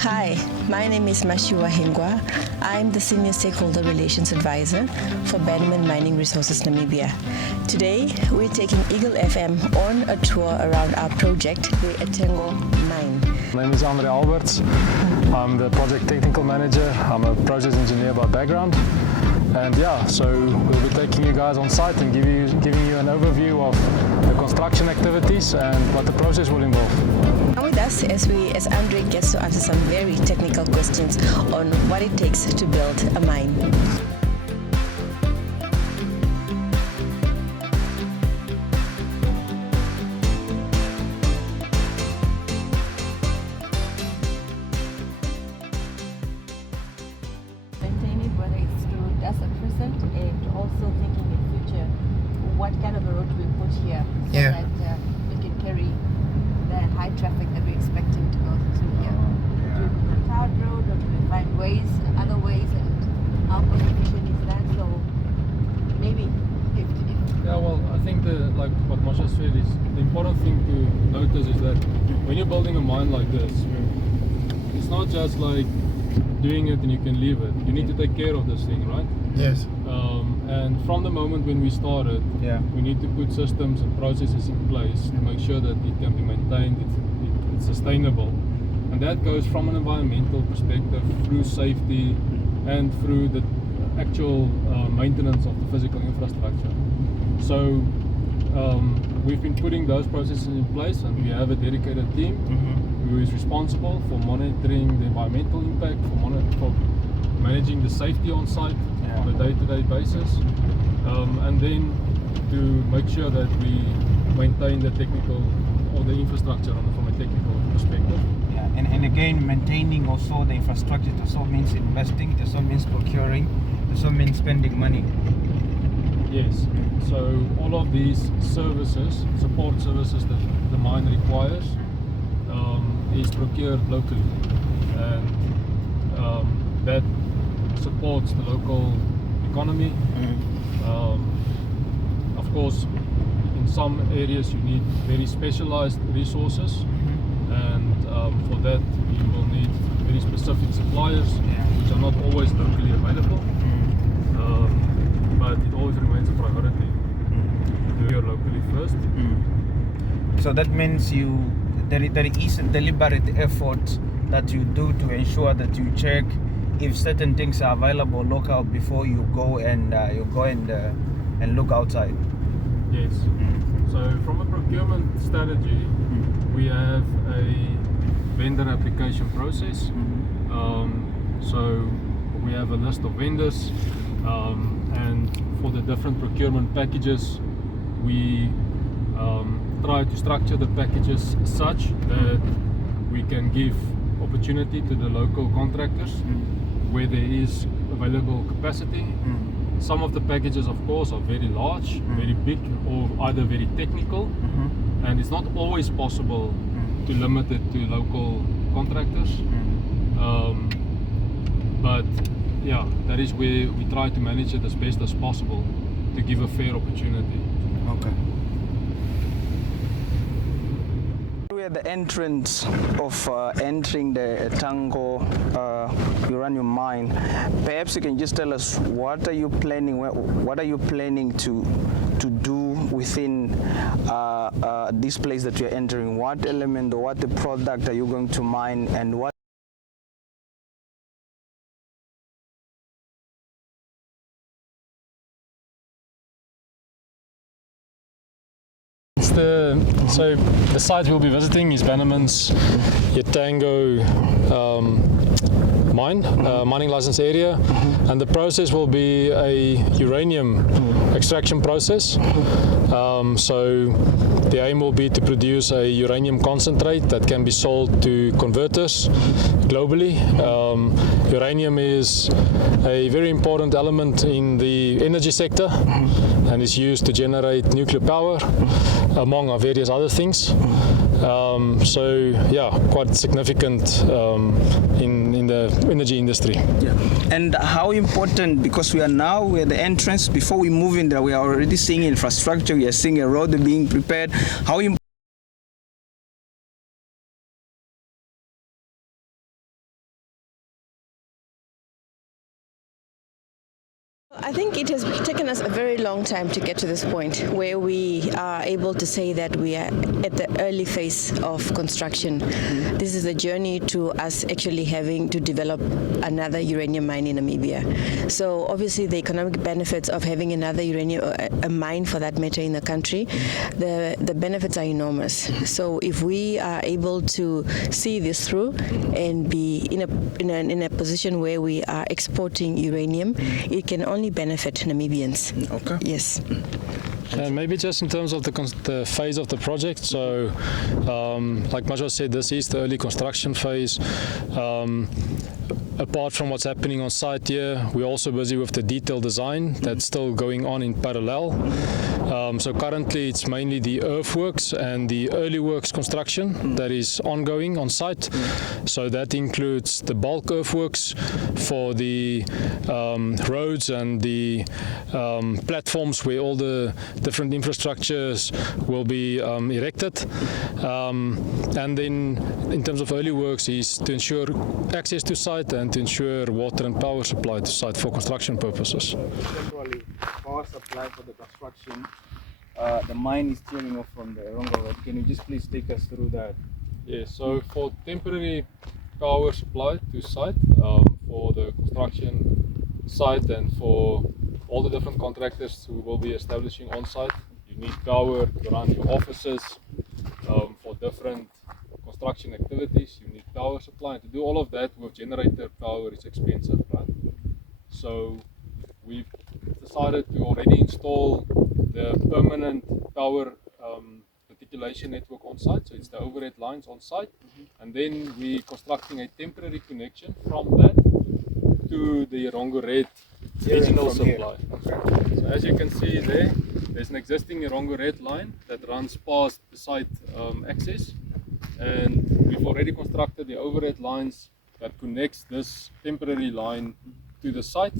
Hi, my name is Mashiwa Hingwa. I'm the Senior Stakeholder Relations Advisor for Bannerman Mining Resources Namibia. Today, we're taking Eagle FM on a tour around our project, the Etango mine. My name is Andre Alberts. I'm the project technical manager. I'm a process engineer by background. And so we'll be taking you guys on site and giving you an overview of the construction activities and what the process will involve. Come with us as Andre gets to answer some very technical questions on what it takes to build a mine. Maintain it, whether it's through just at present and also thinking in future, what kind of a road we put here so that we can carry the high traffic that we're expecting to go through here. Do we put a tarred road or do we find ways, other ways, and how cost efficient is that? So maybe if I think like what Masha said is the important thing to notice is that when you're building a mine like this, it's not just like doing it and you can leave it. You need to take care of this thing, right? Yes. And from the moment when we started, we need to put systems and processes in place to make sure that it can be maintained, it's sustainable. And that goes from an environmental perspective through safety and through the actual maintenance of the physical infrastructure. So we've been putting those processes in place, and we have a dedicated team who is responsible for monitoring the environmental impact, for managing the safety on site on a day-to-day basis, and then to make sure that we maintain the technical or the infrastructure from a technical perspective. Yeah, and again, maintaining also the infrastructure, it also means investing, it also means procuring, it also means spending money. Yes, so all of these services, support services that the mine requires, is procured locally, and that supports the local economy. Of course, in some areas you need very specialized resources, and for that you will need very specific suppliers, which are not always locally available, but it always remains a priority to do it locally first. So that means there is a deliberate effort that you do to ensure that you check if certain things are available local before you go and look outside. Yes. So from a procurement strategy, we have a vendor application process. So we have a list of vendors, and for the different procurement packages, we try to structure the packages such that we can give opportunity to the local contractors where there is available capacity. Some of the packages, of course, are very large, very big, or either very technical, and it's not always possible to limit it to local contractors. But that is where we try to manage it as best as possible to give a fair opportunity. Okay. We're at the entrance of entering the Etango uranium mine. Perhaps you can just tell us what are you planning to do within this place that you're entering? What element or what the product are you going to mine, and what So the site we'll be visiting is Bannerman's Etango mining license area, and the process will be a uranium extraction process. So the aim will be to produce a uranium concentrate that can be sold to converters globally. Uranium is a very important element in the energy sector and is used to generate nuclear power, among various other things. Quite significant in the energy industry. And how important, because we're at the entrance, before we move in there, we are already seeing infrastructure, we are seeing a road being prepared. How important It has taken us a very long time to get to this point where we are able to say that we are at the early phase of construction. This is a journey to us actually having to develop another uranium mine in Namibia. So obviously the economic benefits of having another uranium, a mine for that matter in the country, the benefits are enormous. So if we are able to see this through and be in a position where we are exporting uranium, it can only benefit Namibians. Okay. Yes. And maybe just in terms of the phase of the project, so like Majwa said, this is the early construction phase. Apart from what's happening on site here, we're also busy with the detailed design that's still going on in parallel. So currently it's mainly the earthworks and the early works construction that is ongoing on site. So that includes the bulk earthworks for the roads and the platforms where all the different infrastructures will be erected. And then in terms of early works is to ensure access to site and to ensure water and power supply to site for construction purposes. Temporarily, power supply for the construction. The mine is tearing off from the Erongo road. Can you just please take us through that? Yes, so for temporary power supply to site, for the construction site and for all the different contractors who will be establishing on site, you need power to run your offices. For different construction activities, you need power supply. And to do all of that with generator power is expensive, right? So we've decided to already install the permanent power reticulation network on site. So it's the overhead lines on site, and then we're constructing a temporary connection from that to the Erongo Red regional supply. Okay. So as you can see there's an existing Erongo Red line that runs past the site access, and we've already constructed the overhead lines that connects this temporary line to the site.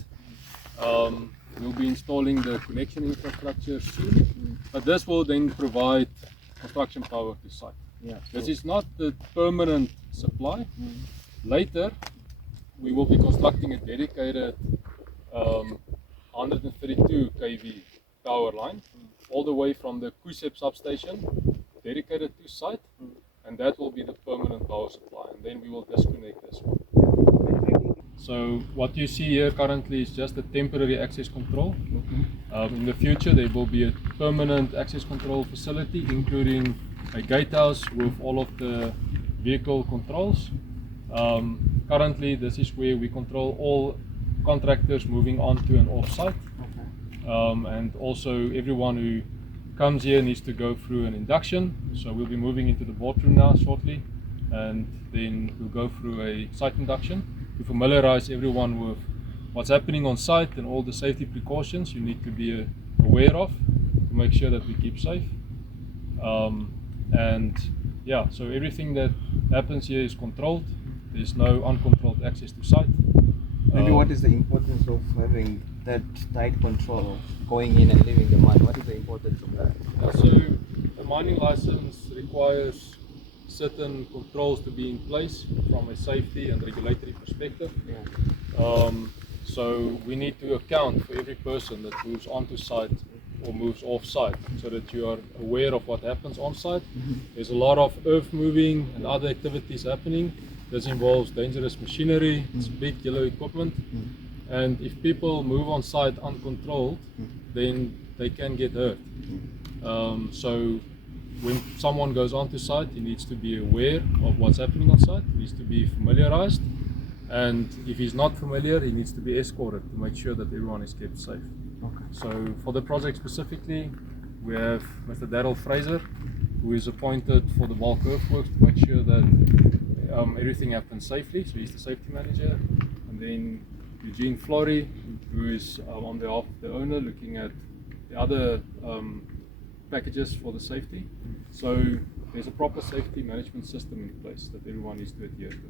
We'll be installing the connection infrastructure soon, but this will then provide construction power to site. Yeah. This is not the permanent supply. Later, we will be constructing a dedicated 132 kV power line all the way from the Kusep substation dedicated to site, and that will be the permanent power supply, and then we will disconnect this one. So what you see here currently is just a temporary access control. In the future there will be a permanent access control facility, including a gatehouse with all of the vehicle controls. Currently this is where we control all contractors moving onto and off site. And also everyone who comes here needs to go through an induction. So we'll be moving into the boardroom now shortly, and then we'll go through a site induction to familiarize everyone with what's happening on site and all the safety precautions you need to be aware of to make sure that we keep safe. And yeah, so everything that happens here is controlled. There's no uncontrolled access to site. Maybe what is the importance of having that tight control of going in and leaving the mine? What is the importance of that? Yeah, so a mining license requires certain controls to be in place from a safety and regulatory perspective. So we need to account for every person that moves onto site or moves off site, so that you are aware of what happens on site. There's a lot of earth moving and other activities happening. This involves dangerous machinery, it's big yellow equipment, and if people move on site uncontrolled, then they can get hurt. So when someone goes onto site, he needs to be aware of what's happening on site, he needs to be familiarized, and if he's not familiar, he needs to be escorted to make sure that everyone is kept safe. So for the project specifically, we have Mr. Daryl Fraser, who is appointed for the bulk earthworks to make sure that everything happens safely, so he's the safety manager. And then Eugene Flory, who is on behalf of the owner, looking at the other packages for the safety. So there's a proper safety management system in place that everyone needs to adhere to.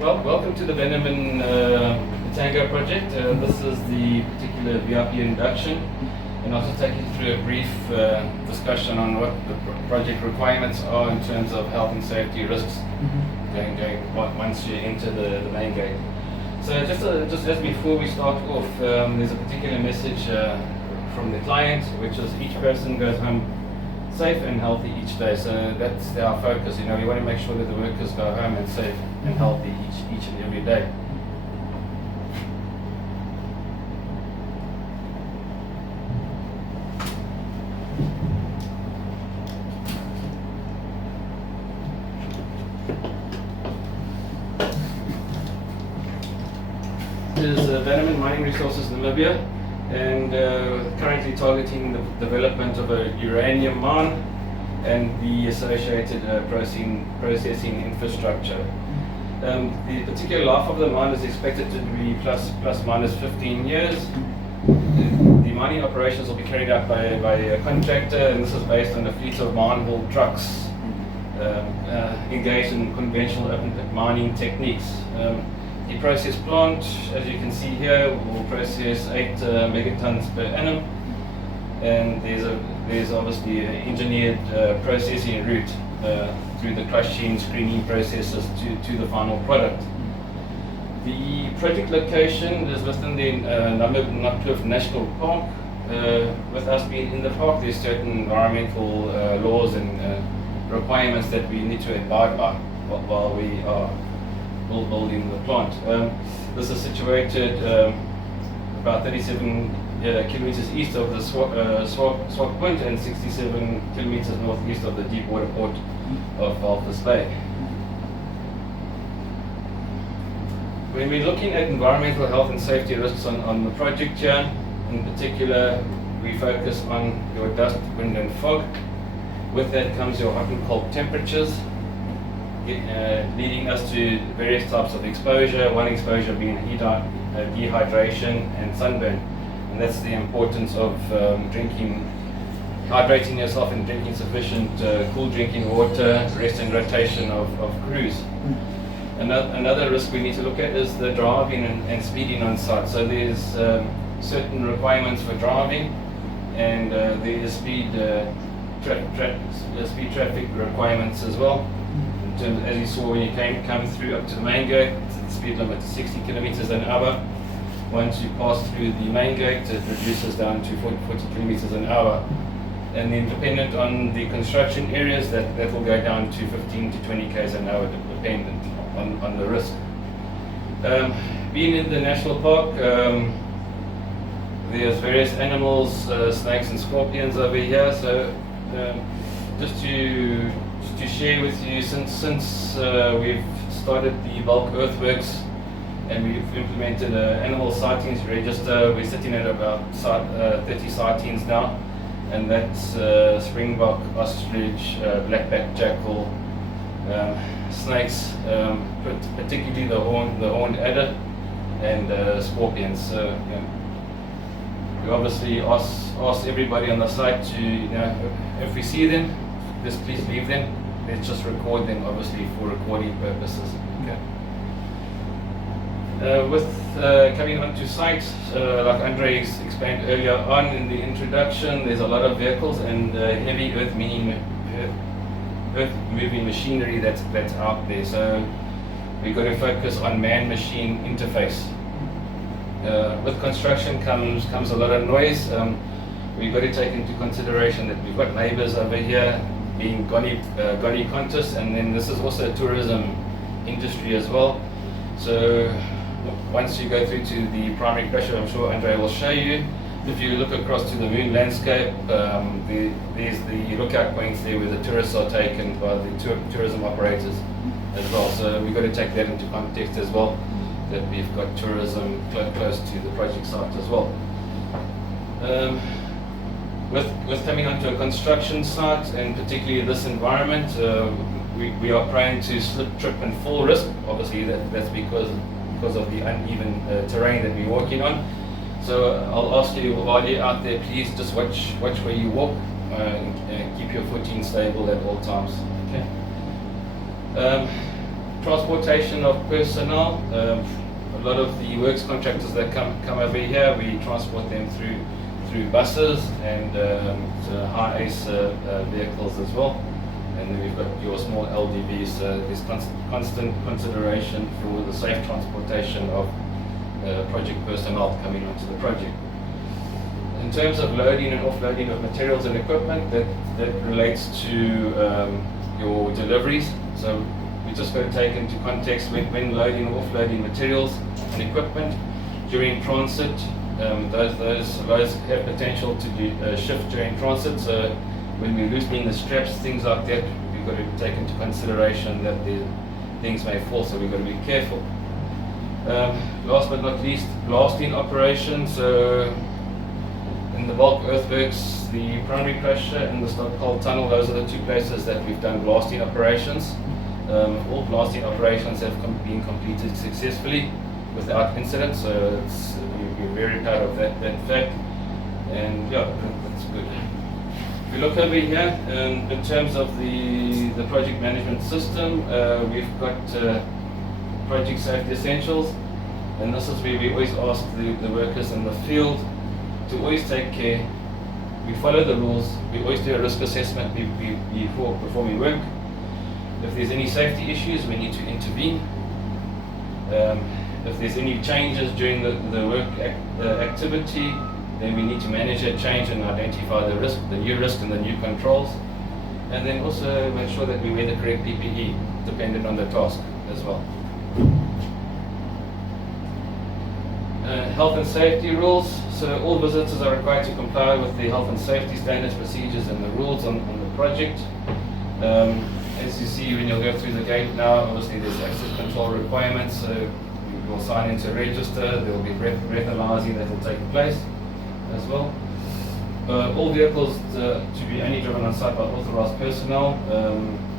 Well, welcome to the Bannerman Etango project. This is the particular VIP induction, and I'll just take you through a brief discussion on what the project requirements are in terms of health and safety risks going once you enter the main gate. So just before we start off, there's a particular message from the client, which is each person goes home safe and healthy each day. So that's our focus. You know, we want to make sure that the workers go home and safe and healthy each and every day. This is Bannerman Mining Resources Namibia, and currently targeting the development of a uranium mine and the associated processing infrastructure. The particular life of the mine is expected to be plus minus 15 years. The mining operations will be carried out by a contractor, and this is based on a fleet of mine haul trucks engaged in conventional open pit mining techniques. The process plant, as you can see here, will process 8 megatons per annum, and there's obviously an engineered processing route through the crushing, screening processes to the final product. The project location is within the Namibia National Park. With us being in the park, there's certain environmental laws and requirements that we need to abide by while we are building the plant. This is situated about 37 kilometers east of the Swak Point and 67 kilometers northeast of the deep water port of Walvis Bay. When we're looking at environmental health and safety risks on the project here, in particular, we focus on your dust, wind and fog. With that comes your hot and cold temperatures, leading us to various types of exposure, one exposure being dehydration and sunburn. And that's the importance of hydrating yourself and drinking sufficient cool drinking water, rest and rotation of crews. Another risk we need to look at is the driving and speeding on site. So there's certain requirements for driving, and there is speed traffic requirements as well. As you saw when you come through up to the main gate, the speed limit is 60 kilometers an hour. Once you pass through the main gate, it reduces down to 40 kilometers an hour. And then dependent on the construction areas, that will go down to 15 to 20 k's an hour, dependent on the risk. Being in the national park, there's various animals, snakes and scorpions over here. So just to share with you, since we've started the bulk earthworks and we've implemented an animal sightings register, we're sitting at about 30 sightings now, and that's springbok, ostrich, blackback jackal, snakes, particularly the horned adder, and scorpions. So we obviously ask everybody on the site to, if we see them, just please leave them. Let's just record them, obviously, for recording purposes. Okay. With coming onto site, like Andre explained earlier on in the introduction, there's a lot of vehicles and heavy earth moving machinery that's out there. So we've got to focus on man-machine interface. With construction comes a lot of noise. We've got to take into consideration that we've got neighbors over here being Goni contests, and then this is also a tourism industry as well. So once you go through to the primary crusher, I'm sure Andre will show you. If you look across to the moon landscape, there's the lookout points there where the tourists are taken by the tourism operators as well. So we've got to take that into context as well, that we've got tourism close to the project site as well. With coming onto a construction site, and particularly this environment, we are prone to slip, trip and fall risk. Obviously that's because of the uneven terrain that we're walking on. So I'll ask you, while you're out there, please just watch where you walk, and keep your footing stable at all times. Okay. transportation of personnel. A lot of the works contractors that come over here, we transport them through buses and high ace vehicles as well. And then we've got your small LDVs. There's constant consideration for the safe transportation of project personnel coming onto the project. In terms of loading and offloading of materials and equipment, that relates to your deliveries. So we just got to take into context when loading or offloading materials and equipment during transit. Those loads have potential to be shift during transit. So when we're loosening the straps, things like that, we've got to take into consideration that the things may fall. So we've got to be careful. Last but not least, blasting operations. In the bulk earthworks, the primary crusher and the stockpile tunnel, those are the two places that we've done blasting operations. All blasting operations have been completed successfully without incident, so we're very proud of that fact. And yeah, that's good. If we look over here, in terms of the project management system, we've got project safety essentials, and this is where we always ask the workers in the field to always take care. We follow the rules. We always do a risk assessment before performing work. If there's any safety issues, we need to intervene. If there's any changes during the work activity, then we need to manage that change and identify the risk, the new risk and the new controls. And then also make sure that we wear the correct PPE, depending on the task as well. Health and safety rules. So all visitors are required to comply with the health and safety standards, procedures and the rules on the project. As you see when you'll go through the gate now, obviously there's access control requirements. So you will sign into a register, there will be breathalyzing that will take place as well. All vehicles to be only driven on site by authorized personnel,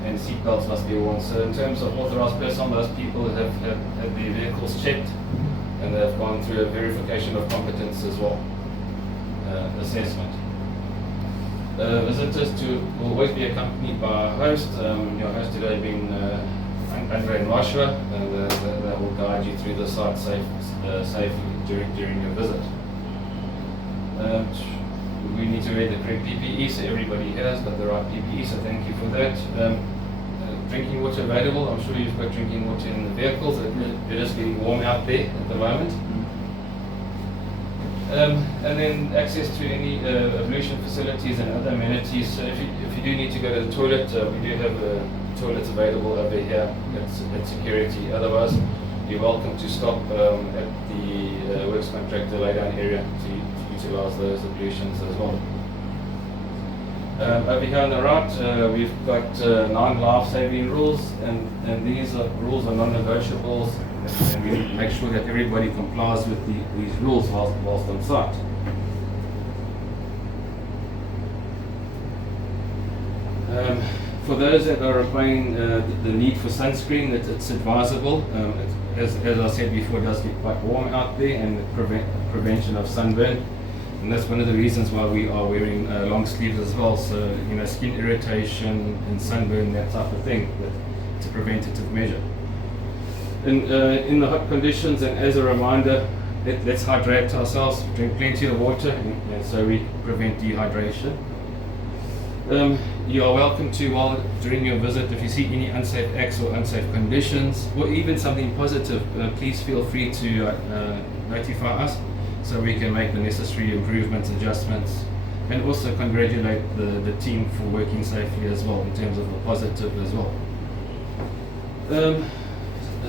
and seat belts must be worn. So in terms of authorized personnel, those people have their vehicles checked and they've gone through a verification of competence as well, assessment. Visitors will always be accompanied by a host, your host today being Andre and Joshua, and they will guide you through the site safely during your visit. We need to wear the correct PPE, so everybody here has got the right PPE, so thank you for that. Drinking water available. I'm sure you've got drinking water in the vehicles. It is getting warm out there at the moment. And then access to any ablution facilities and other amenities. So if you do need to go to the toilet, we do have toilets available over here at security. Otherwise, you're welcome to stop at the works contractor laydown area to utilize those ablutions as well. Over here on the right, we've got 9 life-saving rules, and these rules are non-negotiables, and we need to make sure that everybody complies with these rules whilst on site. For those that are requiring the need for sunscreen, it's advisable. As I said before, it does get quite warm out there, and prevention of sunburn. And that's one of the reasons why we are wearing long sleeves as well. So, skin irritation and sunburn, that type of thing. But it's a preventative measure. And in the hot conditions, and as a reminder, let's hydrate ourselves, drink plenty of water, and so we prevent dehydration. You are welcome to, during your visit, if you see any unsafe acts or unsafe conditions, or even something positive, please feel free to notify us, so we can make the necessary improvements, adjustments, and also congratulate the team for working safely as well, in terms of the positive as well.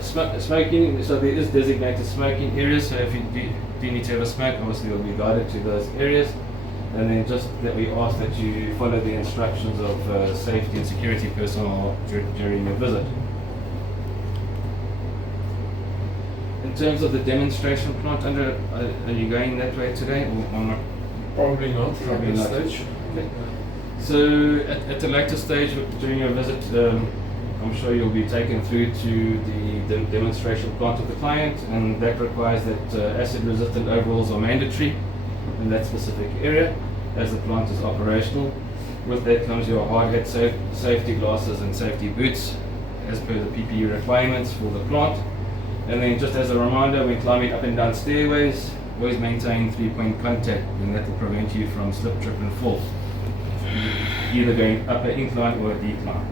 Smoking, so there is designated smoking areas, so if you do need to have a smoke, obviously you'll be guided to those areas. And then just that we ask that you follow the instructions of safety and security personnel during your visit. In terms of the demonstration plant, are you going that way today or not? Probably not. Probably not. Stage. Okay. So at a later stage during your visit, I'm sure you'll be taken through to the demonstration plant of the client, and that requires that acid-resistant overalls are mandatory in that specific area, as the plant is operational. With that comes your hard hat safety glasses and safety boots, as per the PPE requirements for the plant. And then just as a reminder, when climbing up and down stairways, always maintain 3-point contact, and that will prevent you from slip, trip and fall, either going up an incline or a decline.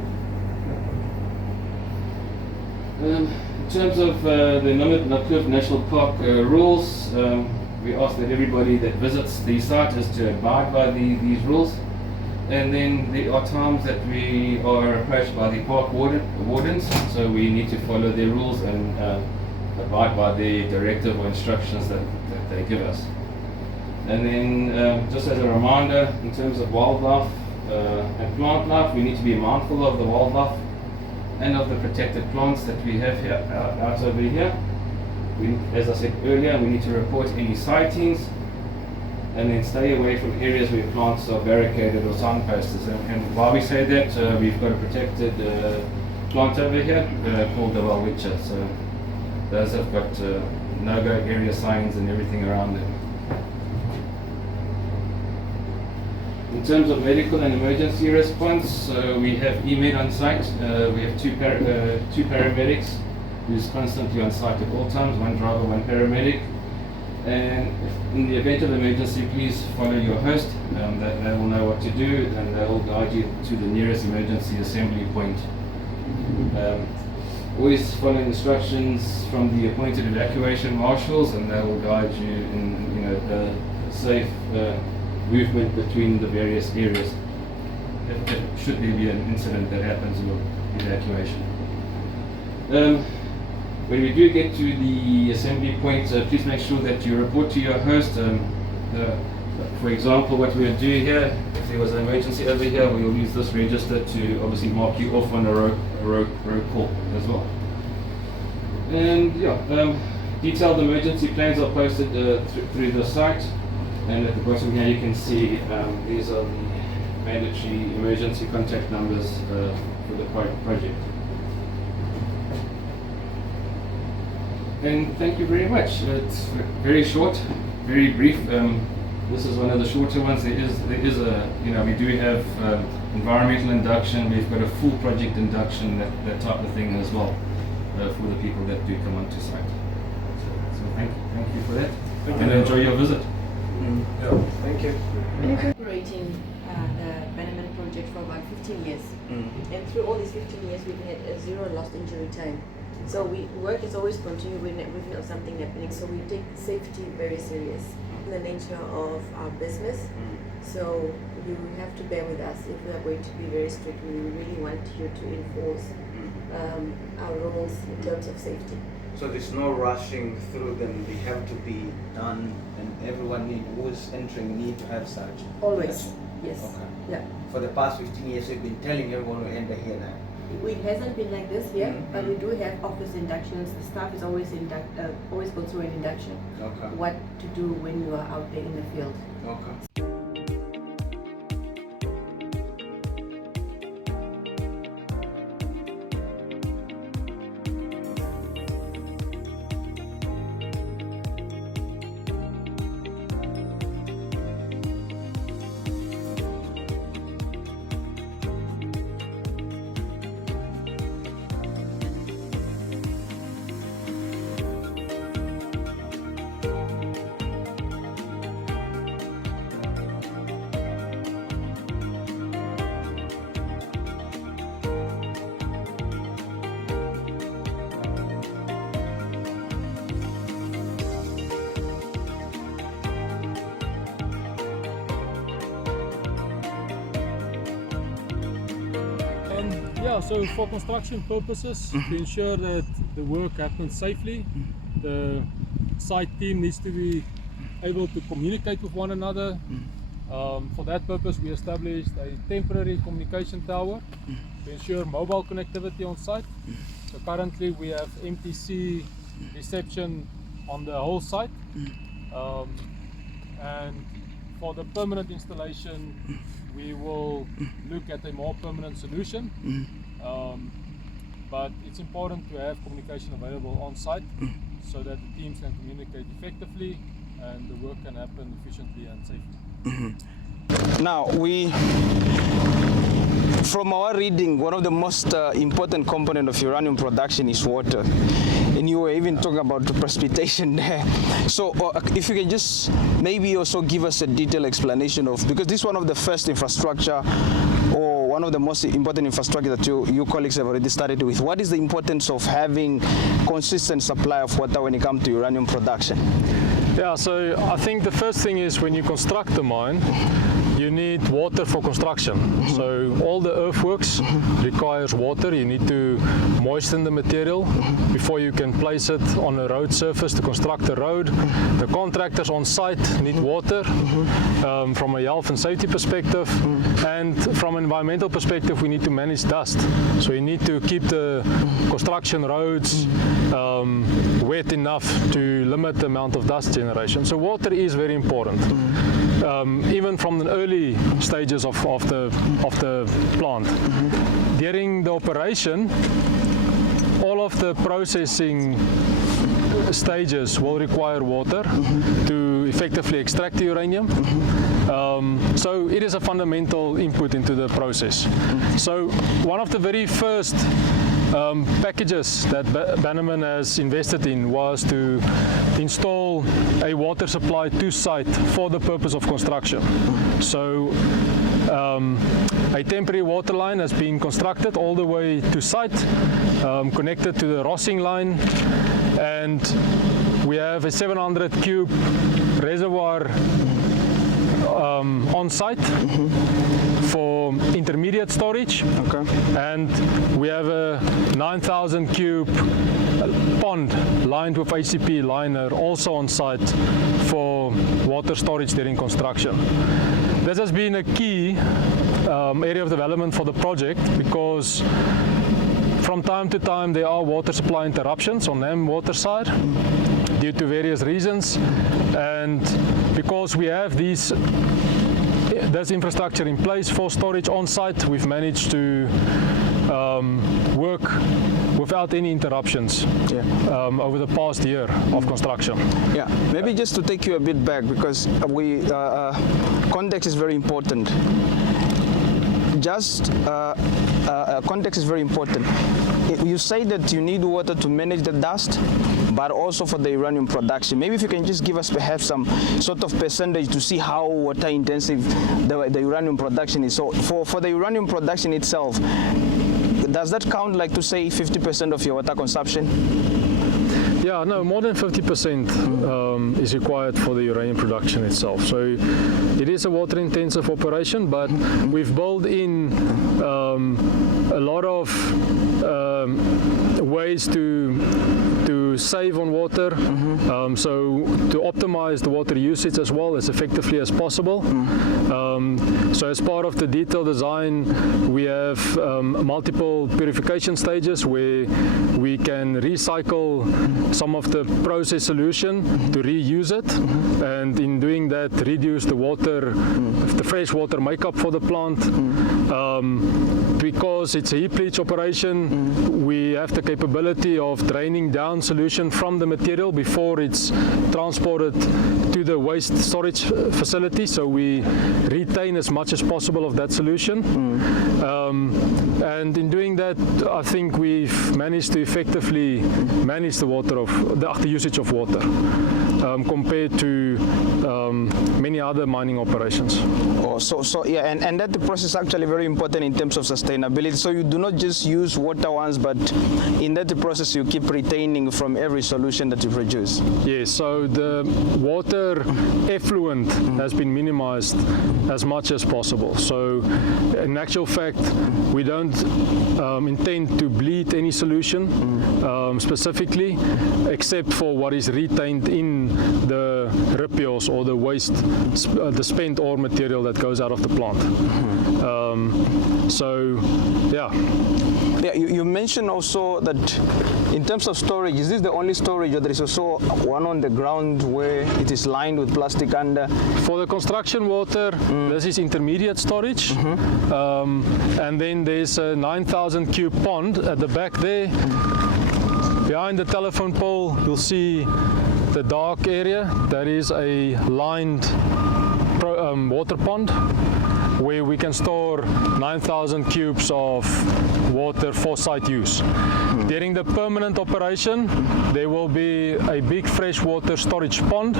In terms of the Namibia National Park rules, we ask that everybody that visits the site is to abide by these rules. And then there are times that we are approached by the park wardens, so we need to follow their rules and abide by the directive or instructions that they give us. And then just as a reminder, in terms of wildlife and plant life, we need to be mindful of the wildlife and of the protected plants that we have here, out over here. As I said earlier, we need to report any sightings and then stay away from areas where plants are barricaded or signposted. And while we say that, we've got a protected plant over here called the Welwitcher. So those have got no-go area signs and everything around them. In terms of medical and emergency response, we have EMED on site. We have two paramedics who's constantly on site at all times, one driver, one paramedic. And in the event of emergency, please follow your host. They will know what to do, and they will guide you to the nearest emergency assembly point. Always follow instructions from the appointed evacuation marshals, and they will guide you in safe movement between the various areas should there be an incident that happens in evacuation. When we do get to the assembly point, please make sure that you report to your host. For example, what we'll do here, if there was an emergency over here, we will use this register to obviously mark you off on a road call as well. And yeah, detailed emergency plans are posted through the site. And at the bottom here you can see these are the mandatory emergency contact numbers for the project. And thank you very much. It's very short, very brief. This is one of the shorter ones. There is a, we do have environmental induction. We've got a full project induction, that type of thing as well, for the people that do come onto site. So thank you for that, and enjoy your visit. Yeah, thank you. We've been operating the Bannerman project for about 15 years. And through all these 15 years, we've had a zero lost injury time. So work is always continuing when we know something happening. So we take safety very serious. The nature of our business. So you have to bear with us if we are going to be very strict. We really want you to enforce our rules in terms of safety. So there's no rushing through them. They have to be done, and everyone who's entering need to have such. Always, yes. Okay. Yeah. For the past 15 years, we've been telling everyone to enter here now. It hasn't been like this here, but we do have office inductions. The staff is always always go through an induction. Okay. What to do when you are out there in the field. Okay. Yeah, so for construction purposes, to ensure that the work happens safely, the site team needs to be able to communicate with one another. For that purpose, we established a temporary communication tower to ensure mobile connectivity on site. So currently we have MTC reception on the whole site. And for the permanent installation, we will look at a more permanent solution. But it's important to have communication available on site so that the teams can communicate effectively and the work can happen efficiently and safely. Now, From our reading, one of the most important components of uranium production is water. And you were even talking about the precipitation there. So if you can just maybe also give us a detailed explanation of, because this is one of the first infrastructure or one of the most important infrastructure that you colleagues have already started with. What is the importance of having consistent supply of water when it comes to uranium production? Yeah, so I think the first thing is when you construct the mine, you need water for construction. So all the earthworks requires water. You need to moisten the material before you can place it on a road surface to construct the road. The contractors on site need water from a health and safety perspective, and from an environmental perspective we need to manage dust. So you need to keep the construction roads wet enough to limit the amount of dust generation. So water is very important. Even from the early stages of the plant. During the operation, all of the processing stages will require water to effectively extract the uranium. So it is a fundamental input into the process. So one of the very first packages that Bannerman has invested in was to install a water supply to site for the purpose of construction. So a temporary water line has been constructed all the way to site, connected to the Rossing line, and we have a 700 cube reservoir on site for intermediate storage, and we have a 9,000 cube pond lined with ACP liner also on site for water storage during construction. This has been a key area of development for the project because from time to time there are water supply interruptions on the water side due to various reasons, and because we have this infrastructure in place for storage on site, we've managed to work without any interruptions over the past year of construction. Yeah, maybe just to take you a bit back, because context is very important. Context is very important. You say that you need water to manage the dust, but also for the uranium production. Maybe if you can just give us perhaps some sort of percentage to see how water intensive the uranium production is. So for the uranium production itself, does that count like to say 50% of your water consumption? Yeah, no, more than 50% is required for the uranium production itself. So it is a water intensive operation, but we've built in a lot of ways to save on water, so to optimize the water usage as well as effectively as possible. So as part of the detailed design, we have multiple purification stages where we can recycle some of the process solution to reuse it, and in doing that reduce the water, the fresh water makeup for the plant. Because it's a heap leach operation, we have the capability of draining down solution from the material before it's transported to the waste storage facility, so we retain as much as possible of that solution. And in doing that, I think we've managed to effectively manage the water the usage of water compared to many other mining operations. Oh, so yeah, and that the process is actually very important in terms of sustainability. So you do not just use water once, but in that process you keep retaining from every solution that you produce. Yes, so the water effluent has been minimized as much as possible. So in actual fact, we don't intend to bleed any solution specifically, except for what is retained in the ripios or the waste, the spent ore material that goes out of the plant. So, yeah. Yeah, you mentioned also that in terms of storage, is this the only storage, or there is also one on the ground where it is lined with plastic under? For the construction water, this is intermediate storage, and then there's a 9,000 cube pond at the back there. Behind the telephone pole, you'll see the dark area. That is a lined water pond where we can store 9,000 cubes of water for site use. During the permanent operation, there will be a big freshwater storage pond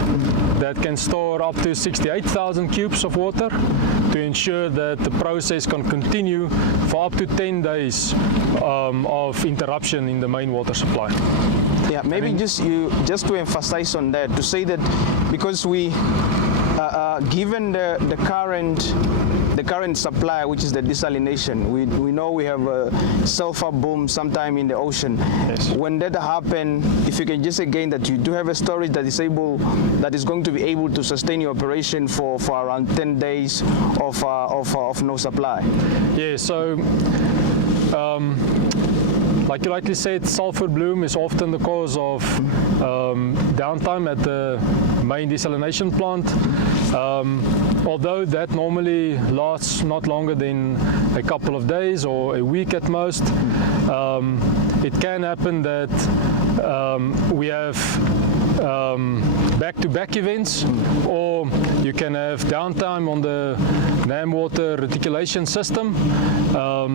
that can store up to 68,000 cubes of water to ensure that the process can continue for up to 10 days of interruption in the main water supply. Yeah, maybe just to emphasize on that, to say that because we, given the current supply, which is the desalination, we know we have a sulfur boom sometime in the ocean. Yes. When that happens, if you can just again that you do have a storage that is going to be able to sustain your operation for around 10 days of no supply. Yeah, so like you rightly said, sulfur bloom is often the cause of downtime at the main desalination plant. Although that normally lasts not longer than a couple of days or a week at most, it can happen that we have back-to-back events, or you can have downtime on the NAM water reticulation system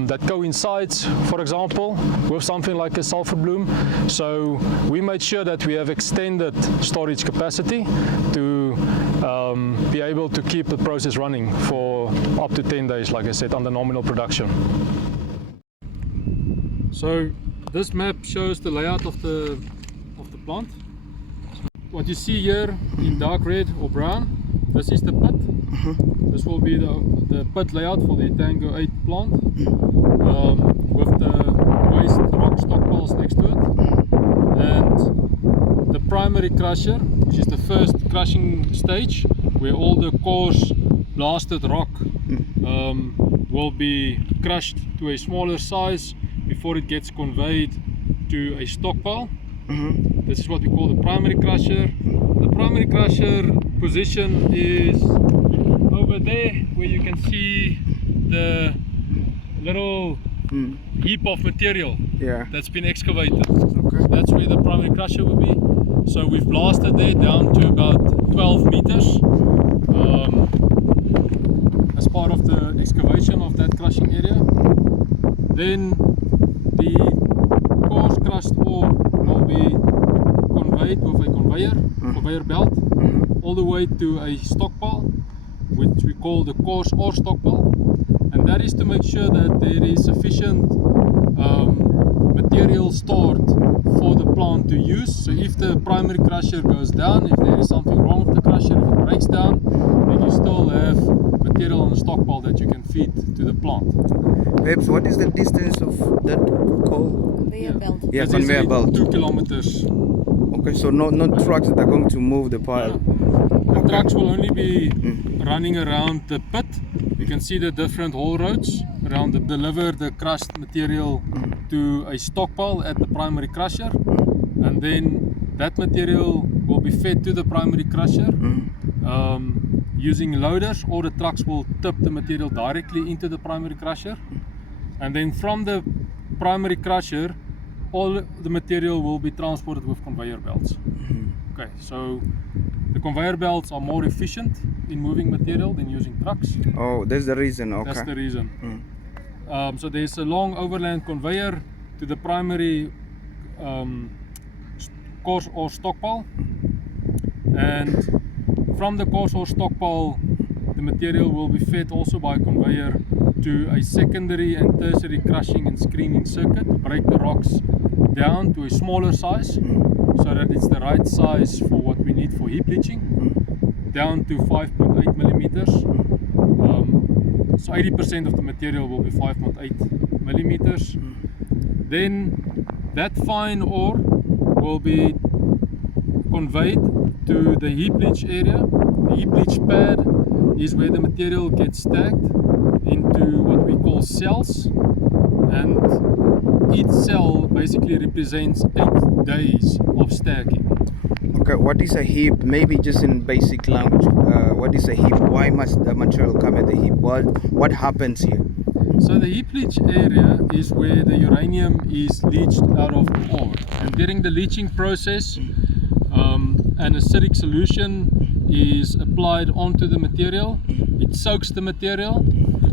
that coincides, for example, with something like a sulfur bloom. So we made sure that we have extended storage capacity to be able to keep the process running for up to 10 days, like I said, under nominal production. So this map shows the layout of the plant. What you see here in dark red or brown, this is the pit. This will be the pit layout for the Etango 8 plant, with the waste rock stockpiles next to it. And the primary crusher, which is the first crushing stage, where all the coarse blasted rock will be crushed to a smaller size before it gets conveyed to a stockpile. This is what we call the primary crusher. The primary crusher position is over there, where you can see the little heap of material that's been excavated. Okay. That's where the primary crusher will be. So we've blasted there down to about 12 meters as part of the excavation of that crushing area. Then the coarse crushed ore will be conveyed with a conveyor belt all the way to a stockpile, which we call the coarse ore stockpile, and that is to make sure that there is sufficient material stored for the plant to use. So if the primary crusher goes down, if there is something wrong with the crusher, if it breaks down, then you still have material on the stockpile that you can feed to the plant. Perhaps what is the distance of that coal? Conveyor belt. Yeah, This conveyor is belt. 2 kilometers. Okay, so not trucks that are going to move the pile. The trucks will only be running around the pit. You can see the different haul roads around to deliver the crushed material to a stockpile at the primary crusher, and then that material will be fed to the primary crusher using loaders, or the trucks will tip the material directly into the primary crusher, and then from the primary crusher all the material will be transported with conveyor belts. Okay, so the conveyor belts are more efficient in moving material than using trucks. Oh, that's the reason. Okay. That's the reason. So there's a long overland conveyor to the primary coarse ore stockpile, and from the coarse ore stockpile the material will be fed also by conveyor to a secondary and tertiary crushing and screening circuit to break the rocks down to a smaller size, so that it's the right size for what we need for heap leaching, down to 5.8 millimeters. So 80% of the material will be 5.8 millimeters. Then that fine ore will be conveyed to the heap leach area. The heap leach pad is where the material gets stacked into what we call cells, and each cell basically represents 8 days of stacking. Okay, what is a heap? Maybe just in basic language. What is a heap? Why must the material come at the heap? What happens here? So the heap leach area is where the uranium is leached out of the ore, and during the leaching process an acidic solution is applied onto the material. It soaks the material,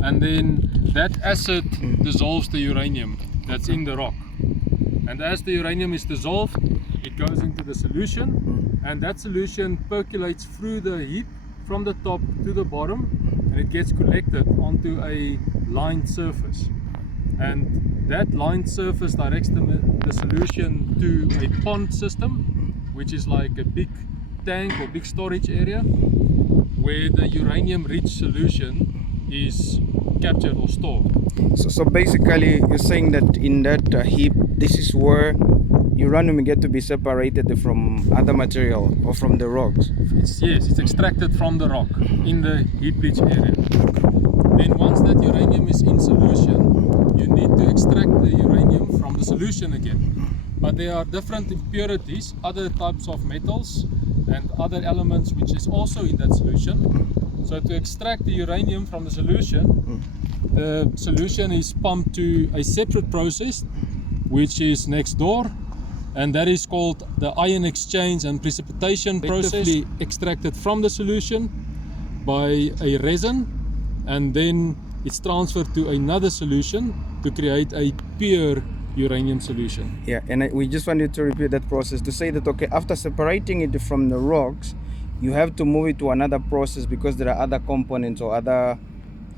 and then that acid dissolves the uranium that's in the rock. And as the uranium is dissolved, it goes into the solution, and that solution percolates through the heap from the top to the bottom, and it gets collected onto a lined surface. And that lined surface directs the solution to a pond system, which is like a big tank or big storage area where the uranium rich solution is captured or stored. So basically you're saying that in that heap, this is where uranium get to be separated from other material or from the rocks? Yes, it's extracted from the rock in the heap leach area. Then once that uranium is in solution, you need to extract the uranium from the solution again. But there are different impurities, other types of metals and other elements which is also in that solution. So to extract the uranium from the solution is pumped to a separate process which is next door, and that is called the ion exchange and precipitation process. Extracted from the solution by a resin, and then it's transferred to another solution to create a pure uranium solution. Yeah, and we just wanted to repeat that process to say that, okay, after separating it from the rocks, you have to move it to another process because there are other components or other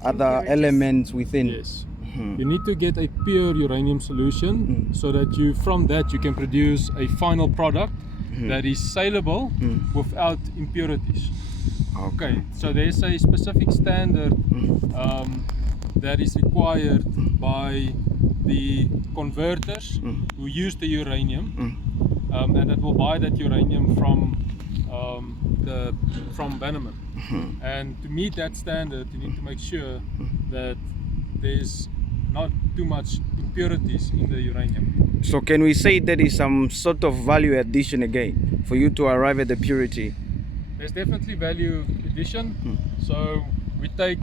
elements within. Yes. You need to get a pure uranium solution so that from that you can produce a final product that is saleable without impurities. Okay, so there's a specific standard that is required by the converters who use the uranium, and that will buy that uranium from Bannerman. And to meet that standard, you need to make sure that there's not too much impurities in the uranium. So can we say there is some sort of value addition again for you to arrive at the purity? There's definitely value addition. So we take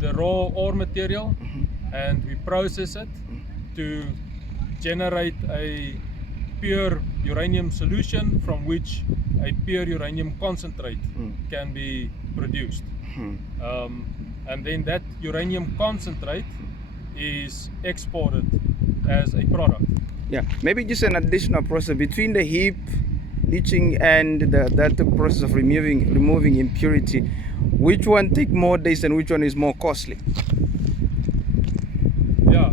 the raw ore material and we process it to generate a pure uranium solution from which a pure uranium concentrate can be produced. And then that uranium concentrate is exported as a product. Yeah, maybe just an additional process between the heap leaching and that process of removing impurity. Which one take more days and which one is more costly? Yeah,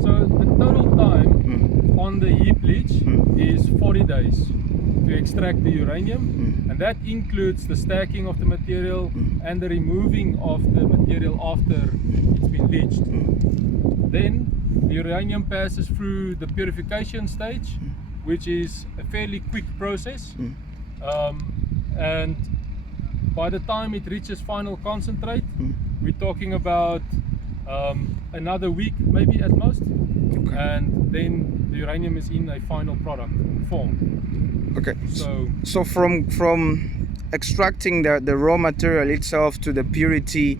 so the total time on the heap leach is 40 days to extract the uranium, and that includes the stacking of the material and the removing of the material after it's been leached. Then the uranium passes through the purification stage, which is a fairly quick process, and by the time it reaches final concentrate, we're talking about another week maybe at most, and then the uranium is in a final product form. Okay, so from extracting the raw material itself to the purity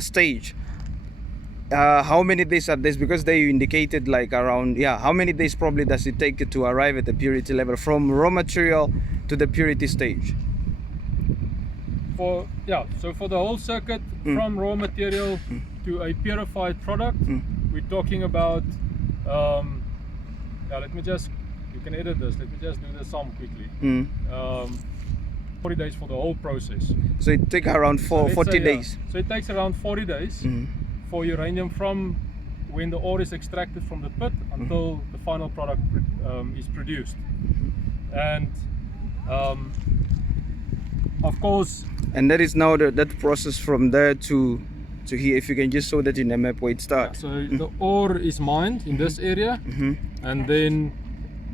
stage, how many days are this? Because they indicated like around, how many days probably does it take to arrive at the purity level from raw material to the purity stage? So for the whole circuit, from raw material to a purified product, we're talking about you can edit this, let me just do the sum quickly. 40 days for the whole process. So it takes around 40 days. So it takes around 40 days for uranium from when the ore is extracted from the pit until the final product is produced. And of course, and that is now that process from there to here. If you can just show that in the map where it starts. So the ore is mined in this area, and then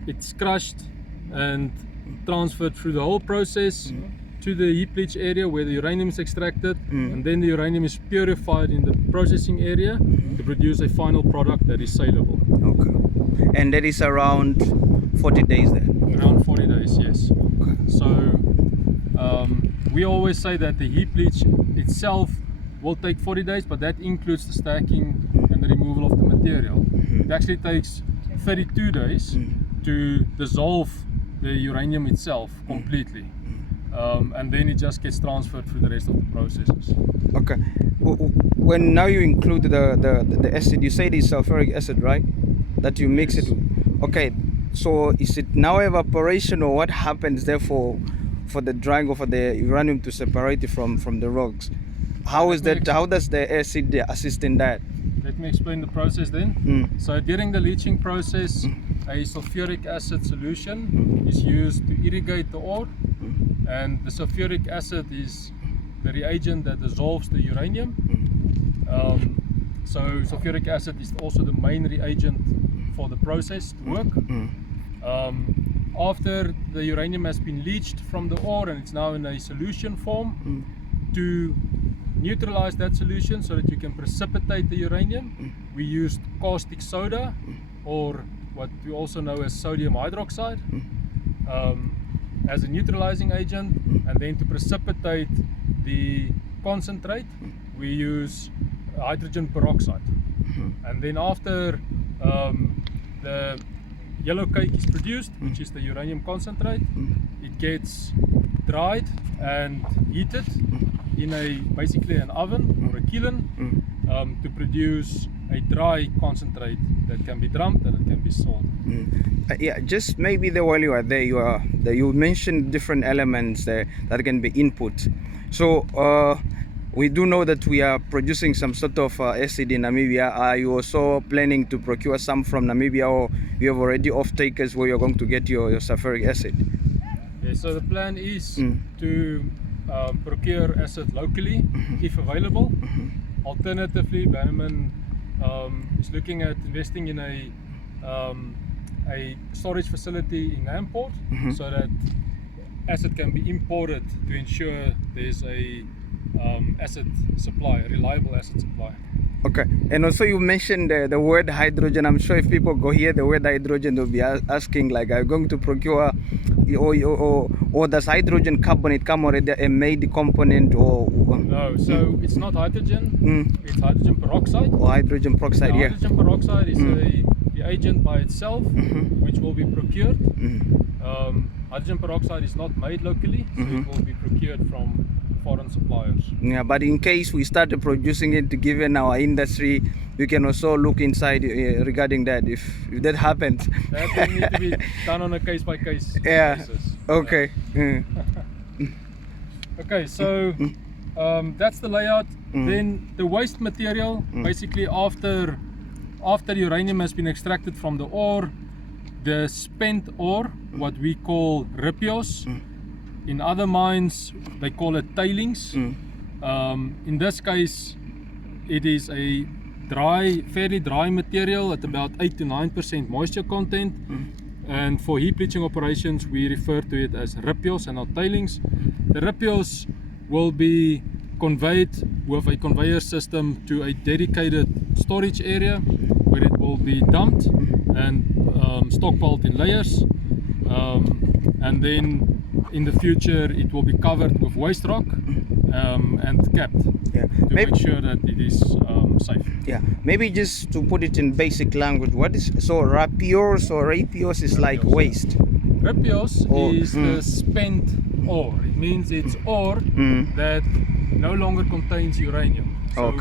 it's crushed and transferred through the whole process to the heap leach area where the uranium is extracted, and then the uranium is purified in the processing area to produce a final product that is saleable. Okay. And that is around 40 days there? Around 40 days, yes. Okay. So we always say that the heap leach itself will take 40 days, but that includes the stacking and the removal of the material. It actually takes 32 days to dissolve the uranium itself completely. and then it just gets transferred through the rest of the processes. Okay. When now you include the acid, you say it's sulfuric acid, right? That you mix Yes. it with. Okay. So is it now evaporation, or what happens there for the drying or for the uranium to separate it from the rocks? How is that? How does the acid assist in that? Let me explain the process then. So during the leaching process, a sulfuric acid solution is used to irrigate the ore, and the sulfuric acid is the reagent that dissolves the uranium. So sulfuric acid is also the main reagent for the process to work. After the uranium has been leached from the ore and it's now in a solution form, to neutralize that solution so that you can precipitate the uranium, we used caustic soda, or what we also know as sodium hydroxide, as a neutralizing agent. And then to precipitate the concentrate, we use hydrogen peroxide. And then after the yellow cake is produced, which is the uranium concentrate, it gets dried and heated in basically an oven or a kiln to produce a dry concentrate that can be drummed and it can be sold. Yeah, just maybe while you are there, you mentioned different elements that can be input. So we do know that we are producing some sort of acid in Namibia. Are you also planning to procure some from Namibia, or you have already off-takers where you're going to get your sulfuric acid? Yeah, so the plan is to procure acid locally if available. Alternatively, Bannerman is looking at investing in a storage facility in Namport, so that acid can be imported to ensure there's a acid supply, a reliable acid supply. Okay, and also you mentioned the word hydrogen. I'm sure if people go hear the word hydrogen, they'll be asking, like, are you going to procure, or does hydrogen carbonate come already a made component, or? No, so it's not hydrogen, it's hydrogen peroxide. Or hydrogen peroxide, yeah. Hydrogen peroxide is the agent by itself, which will be procured. Hydrogen peroxide is not made locally, so it will be procured from foreign suppliers. Yeah, but in case we started producing it, given our industry, we can also look inside regarding that if that happens. That will need to be done on a case-by-case basis. Okay. Okay, so that's the layout. Then the waste material, basically after uranium has been extracted from the ore, the spent ore, what we call ripios, in other mines they call it tailings. In this case, it is a fairly dry material at about 8 to 9% moisture content, and for heap leaching operations we refer to it as ripios and not tailings. The ripios will be conveyed with a conveyor system to a dedicated storage area where it will be dumped and stockpiled in layers, and then in the future it will be covered with waste rock and capped to make sure that it is safe. Yeah, maybe just to put it in basic language, what is rapios is like waste? Ripios is the spent ore. It means it's ore that no longer contains uranium. So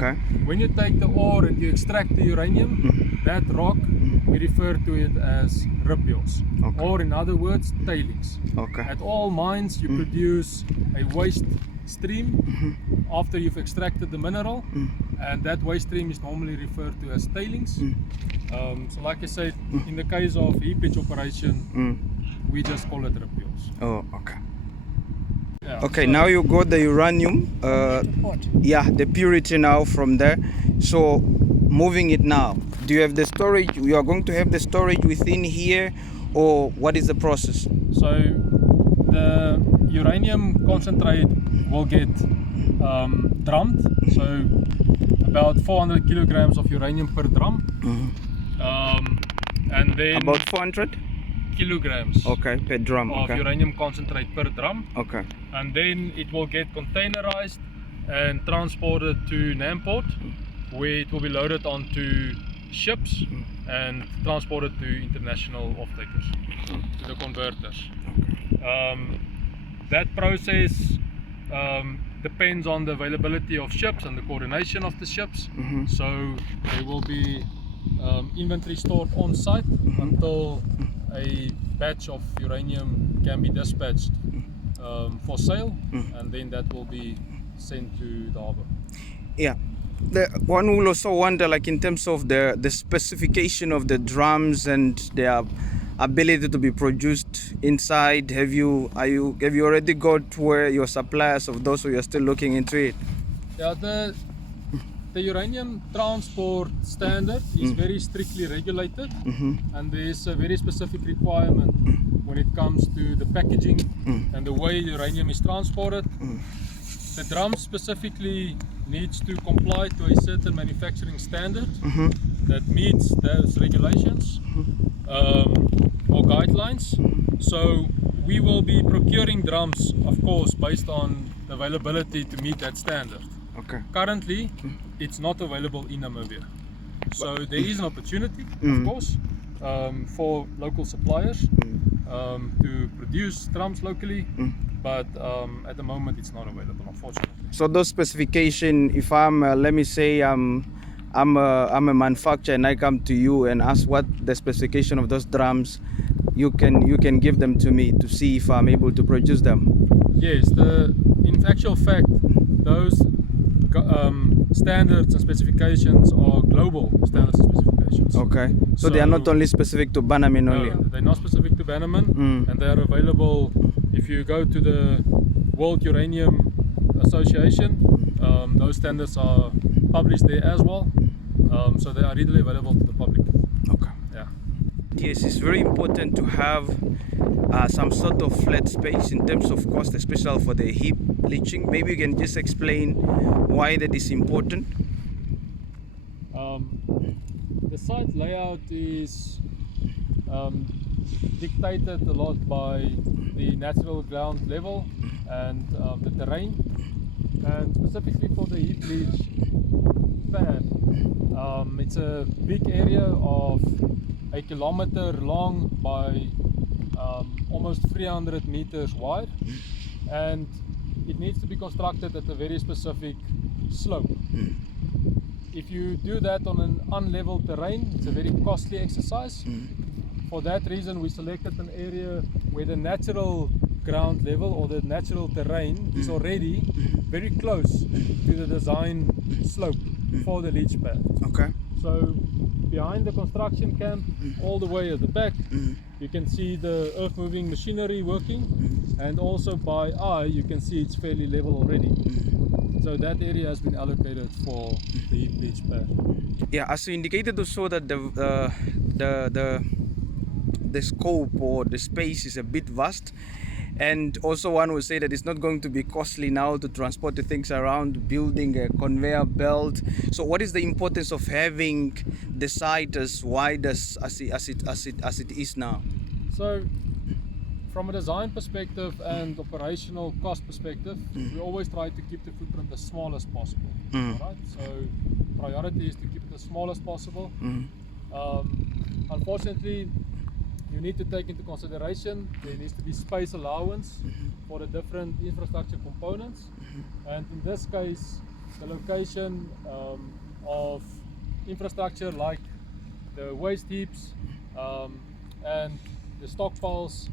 when you take the ore and you extract the uranium, that rock, we refer to it as ripios, or in other words, tailings. At all mines, you produce a waste stream after you've extracted the mineral, and that waste stream is normally referred to as tailings. So like I said, in the case of heap leach operation, we just call it ripios. Oh, okay. Yeah, okay, so now you got the uranium, the purity now from there. So moving it now, do you have the storage? You are going to have the storage within here, or what is the process? So the uranium concentrate will get drummed, so about 400 kilograms of uranium per drum, and then about 400 kilograms per drum of uranium concentrate per drum, and then it will get containerized and transported to Namport, where it will be loaded onto ships and transported to international off-takers, to the converters. that process depends on the availability of ships and the coordination of the ships. So there will be inventory stored on site until a batch of uranium can be dispatched for sale, and then that will be sent to the harbor. Yeah. One will also wonder, like in terms of the specification of the drums and their ability to be produced inside. Have you already got where your suppliers of those, or you're still looking into it? Yeah, the uranium transport standard is very strictly regulated, and there's a very specific requirement when it comes to the packaging and the way uranium is transported. The drum specifically needs to comply to a certain manufacturing standard that meets those regulations or guidelines. So we will be procuring drums, of course, based on the availability to meet that standard. Okay. Currently, it's not available in Namibia. So there is an opportunity, of course, for local suppliers to produce drums locally, but at the moment it's not available, unfortunately. So those specifications, if I'm, let me say, I'm a manufacturer and I come to you and ask what the specification of those drums, you can give them to me to see if I'm able to produce them. Yes, in actual fact, those standards and specifications are global standards and specifications. Okay, so they are not only specific to Bannerman only? No, they're not specific to Bannerman, and they are available if you go to the World Uranium Association. Those standards are published there as well, so they are readily available to the public. Okay. Yeah. Yes, it's very important to have some sort of flat space in terms of cost, especially for the heap leaching. Maybe you can just explain why that is important. The site layout is dictated a lot by the natural ground level and the terrain, and specifically for the heap leach pad, it's a big area of 1 kilometer long by almost 300 meters wide, and it needs to be constructed at a very specific slope. If you do that on an unlevel terrain, it's a very costly exercise. For that reason, we selected an area where the natural ground level or the natural terrain is already very close to the design slope for the leach pad. Okay. So behind the construction camp, all the way at the back, you can see the earth moving machinery working, and also by eye you can see it's fairly level already. So that area has been allocated for the heap leach pad. Yeah, as you indicated also that the scope or the space is a bit vast, and also one would say that it's not going to be costly now to transport the things around, building a conveyor belt. So what is the importance of having the site as wide as it is now? So from a design perspective and operational cost perspective, we always try to keep the footprint as small as possible. Right? So priority is to keep it as small as possible. Unfortunately, you need to take into consideration there needs to be space allowance for the different infrastructure components, and in this case the location of infrastructure like the waste heaps and the stockpiles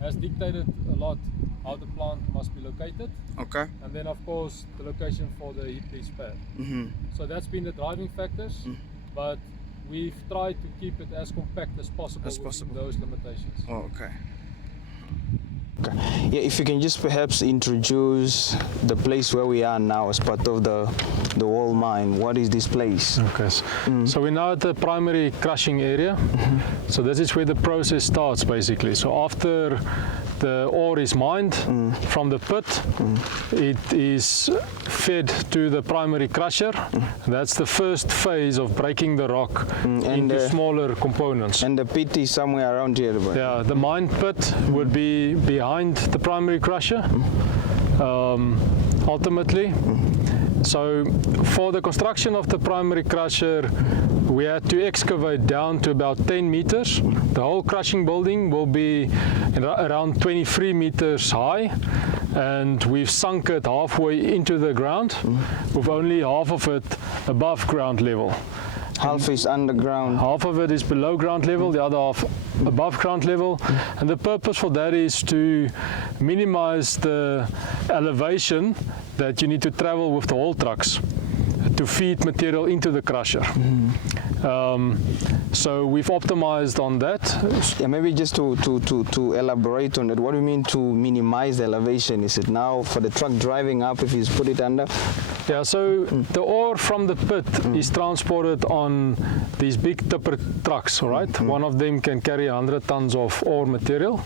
has dictated a lot how the plant must be located. Okay. And then of course the location for the heap leach pad. So that's been the driving factors, but we've tried to keep it as compact as possible within those limitations. Oh, okay. Yeah, if you can just perhaps introduce the place where we are now as part of the wall mine. What is this place? Okay, so we're now at the primary crushing area. So this is where the process starts basically. So after the ore is mined from the pit, it is fed to the primary crusher. That's the first phase of breaking the rock into smaller components. And the pit is somewhere around here. Yeah, the mine pit would be behind the primary crusher, ultimately. So for the construction of the primary crusher, we had to excavate down to about 10 meters. The whole crushing building will be around 23 meters high, and we've sunk it halfway into the ground, with only half of it above ground level. Half is underground. Half of it is below ground level, the other half above ground level. And the purpose for that is to minimize the elevation that you need to travel with the haul trucks to feed material into the crusher. So we've optimized on that. Yeah, maybe just to elaborate on that, what do you mean to minimize the elevation? Is it now for the truck driving up if he's put it under? Yeah, so the ore from the pit is transported on these big tipper trucks, all right? One of them can carry 100 tons of ore material.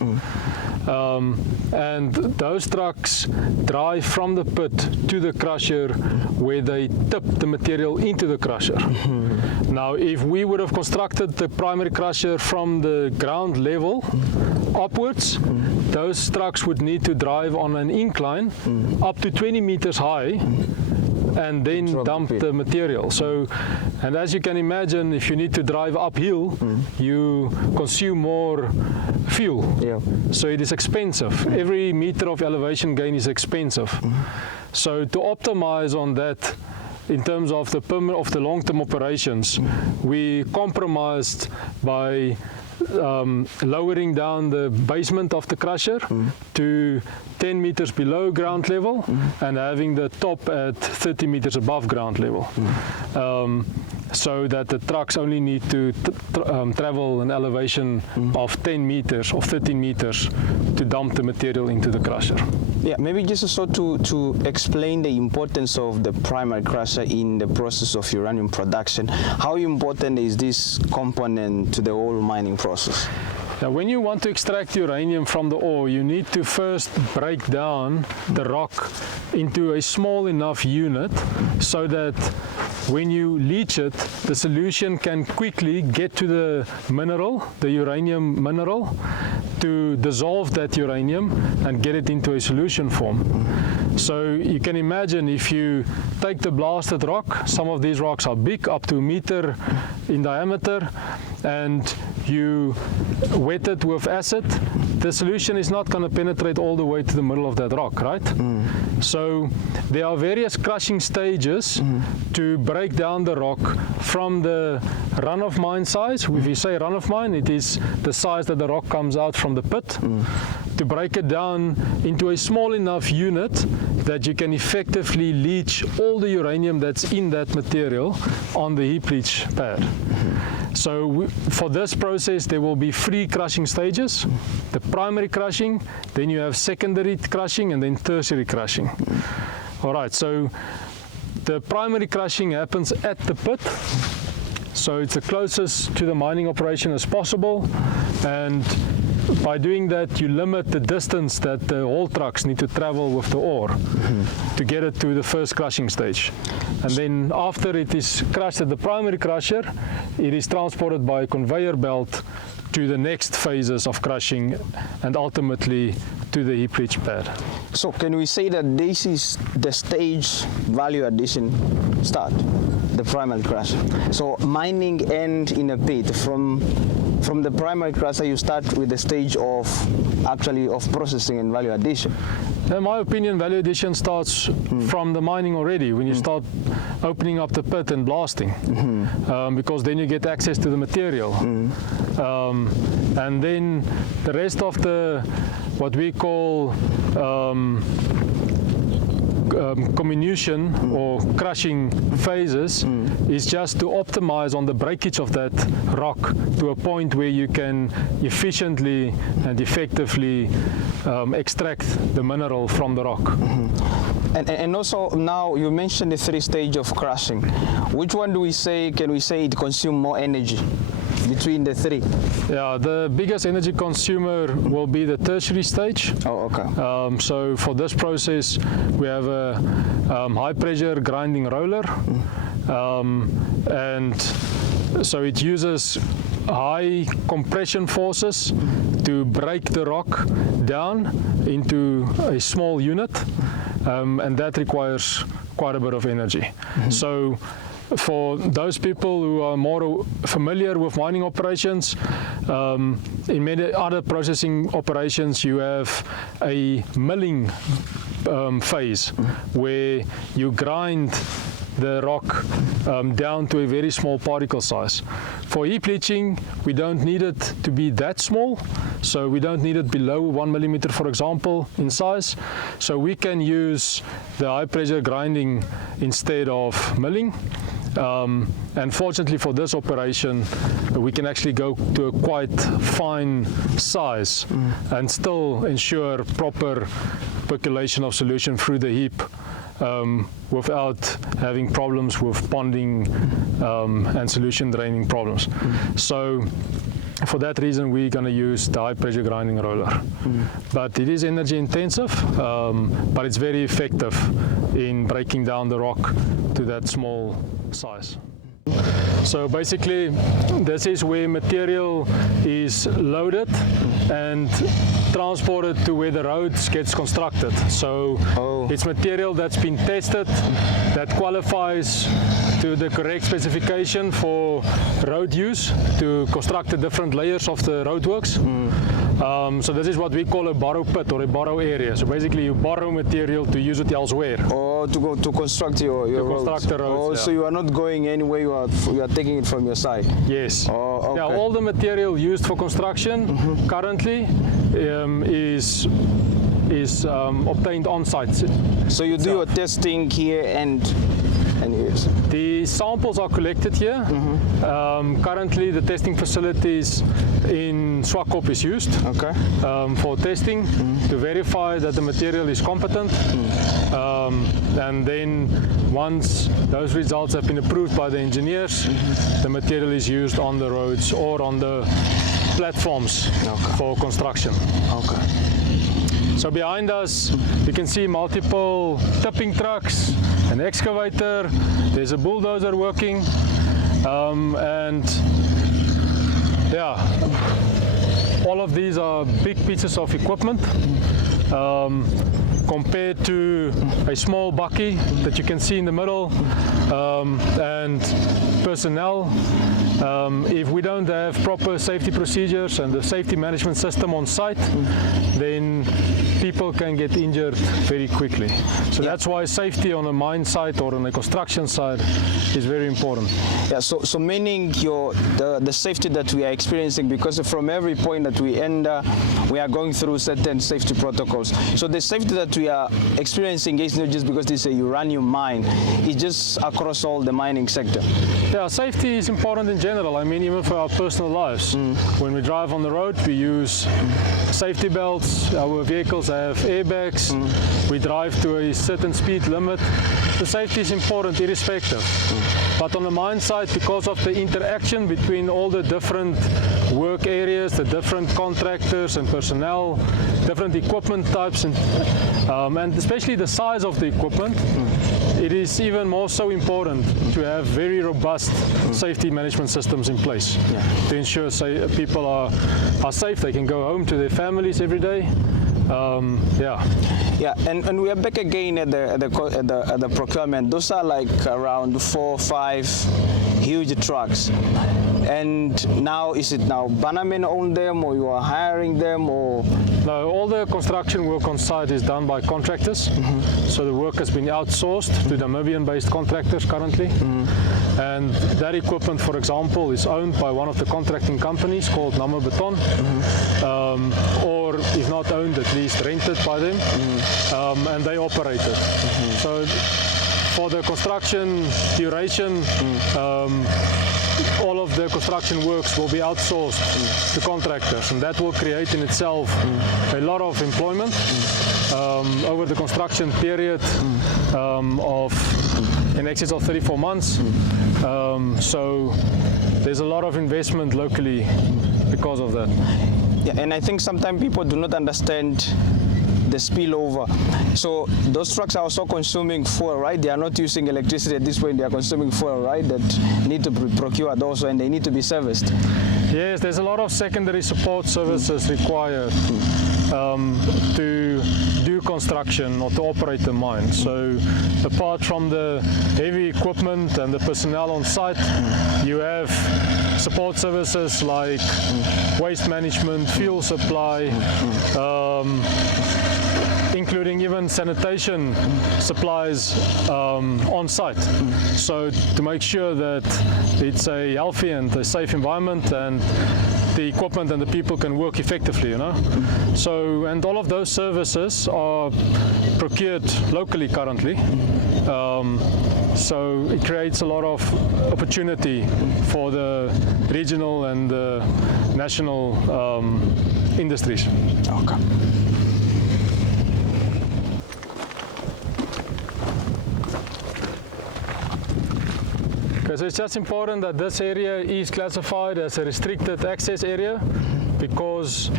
And those trucks drive from the pit to the crusher where they tip the material into the crusher. Now, if we would have constructed the primary crusher from the ground level upwards, those trucks would need to drive on an incline up to 20 meters high and then dump the material. So, and as you can imagine, if you need to drive uphill, you consume more fuel. Yeah. So it is expensive. Every meter of elevation gain is expensive. So to optimize on that, in terms of the long-term operations, we compromised by lowering down the basement of the crusher to 10 meters below ground level and having the top at 30 meters above ground level. So that the trucks only need to travel an elevation of 10 meters or 13 meters to dump the material into the crusher. Yeah, maybe just also to explain the importance of the primary crusher in the process of uranium production. How important is this component to the whole mining process? Now, when you want to extract uranium from the ore, you need to first break down the rock into a small enough unit so that when you leach it, the solution can quickly get to the mineral, the uranium mineral, to dissolve that uranium and get it into a solution form. So you can imagine if you take the blasted rock, some of these rocks are big, up to a meter in diameter, and you wet it with acid, the solution is not going to penetrate all the way to the middle of that rock, right? So there are various crushing stages to break down the rock from the run-of-mine size. If you say run-of-mine, it is the size that the rock comes out from the pit, to break it down into a small enough unit that you can effectively leach all the uranium that's in that material on the heap leach pad. So for this process, there will be 3 crushing stages: the primary crushing, then you have secondary crushing, and then tertiary crushing. All right, so the primary crushing happens at the pit. So it's the closest to the mining operation as possible, and by doing that, you limit the distance that the haul trucks need to travel with the ore to get it to the first crushing stage. And then after it is crushed at the primary crusher, it is transported by a conveyor belt to the next phases of crushing and ultimately to the heap leach pad. So can we say that this is the stage value addition start, the primary crusher? So mining end in a pit. From the primary crusher, you start with the stage of processing and value addition. In my opinion, value addition starts from the mining already, when you start opening up the pit and blasting, because then you get access to the material. And then the rest of the, what we call comminution or crushing phases is just to optimize on the breakage of that rock to a point where you can efficiently and effectively extract the mineral from the rock. And also now you mentioned the 3 stages of crushing. Which one do we say, can we say it consumes more energy? between the three? Yeah, the biggest energy consumer will be the tertiary stage. Oh, okay. So for this process, we have a high pressure grinding roller, and so it uses high compression forces to break the rock down into a small unit, and that requires quite a bit of energy. So for those people who are more familiar with mining operations, in many other processing operations you have a milling phase where you grind the rock down to a very small particle size. For heap leaching, we don't need it to be that small, so we don't need it below 1 millimeter, for example, in size. So we can use the high pressure grinding instead of milling. And fortunately for this operation, we can actually go to a quite fine size and still ensure proper percolation of solution through the heap without having problems with ponding and solution draining problems. So for that reason, we're going to use the high pressure grinding roller. But it is energy intensive, but it's very effective in breaking down the rock to that small size. So basically, this is where material is loaded and transported to where the roads gets constructed. So it's material that's been tested, that qualifies to the correct specification for road use to construct the different layers of the roadworks. So this is what we call a borrow pit or a borrow area. So basically you borrow material to use it elsewhere. Or to construct your roads. Construct the roads, So you are not going anywhere, you are taking it from your side? Yes. Oh, okay. Yeah, all the material used for construction currently is obtained on site. So you do your testing here and yes. The samples are collected here. Currently the testing facilities in Swakop is used for testing to verify that the material is competent. And then once those results have been approved by the engineers, the material is used on the roads or on the platforms for construction. So behind us you can see multiple tipping trucks, an excavator, there's a bulldozer working, and yeah, all of these are big pieces of equipment compared to a small bakkie that you can see in the middle, and personnel. If we don't have proper safety procedures and the safety management system on site, then people can get injured very quickly. So that's why safety on a mine site or on a construction site is very important. Yeah, so meaning the safety that we are experiencing, because from every point that we enter, we are going through certain safety protocols. So the safety that we are experiencing is not just because it's a uranium mine, it's just across all the mining sector. Yeah, safety is important in general. I mean, even for our personal lives. When we drive on the road, we use safety belts. Our vehicles have airbags. We drive to a certain speed limit. The safety is important irrespective. But on the mine site, because of the interaction between all the different work areas, the different contractors and personnel, different equipment types, and especially the size of the equipment, it is even more so important to have very robust safety management systems in place to ensure people are safe, they can go home to their families every day. And we are back again at the procurement. Those are like around 4 or 5 huge trucks. And now, is it now Bannerman own them, or you are hiring them, or? No, all the construction work on site is done by contractors. So the work has been outsourced to Namibian-based contractors currently. And that equipment, for example, is owned by one of the contracting companies called Namibia Beton, or if not owned, at least rented by them, and they operate it. So for the construction duration, all of the construction works will be outsourced to contractors, and that will create in itself a lot of employment over the construction period of in excess of 34 months. So there's a lot of investment locally because of that. Yeah, and I think sometimes people do not understand the spillover. So those trucks are also consuming fuel, right? They are not using electricity at this point, they are consuming fuel, right? That need to be procured also, and they need to be serviced. Yes, there's a lot of secondary support services required to do construction or to operate the mine. So apart from the heavy equipment and the personnel on site, you have support services like waste management, fuel supply, including even sanitation supplies on site. So to make sure that it's a healthy and a safe environment and the equipment and the people can work effectively, you know. So, and all of those services are procured locally currently. So it creates a lot of opportunity for the regional and the national industries. Okay. So it's just important that this area is classified as a restricted access area because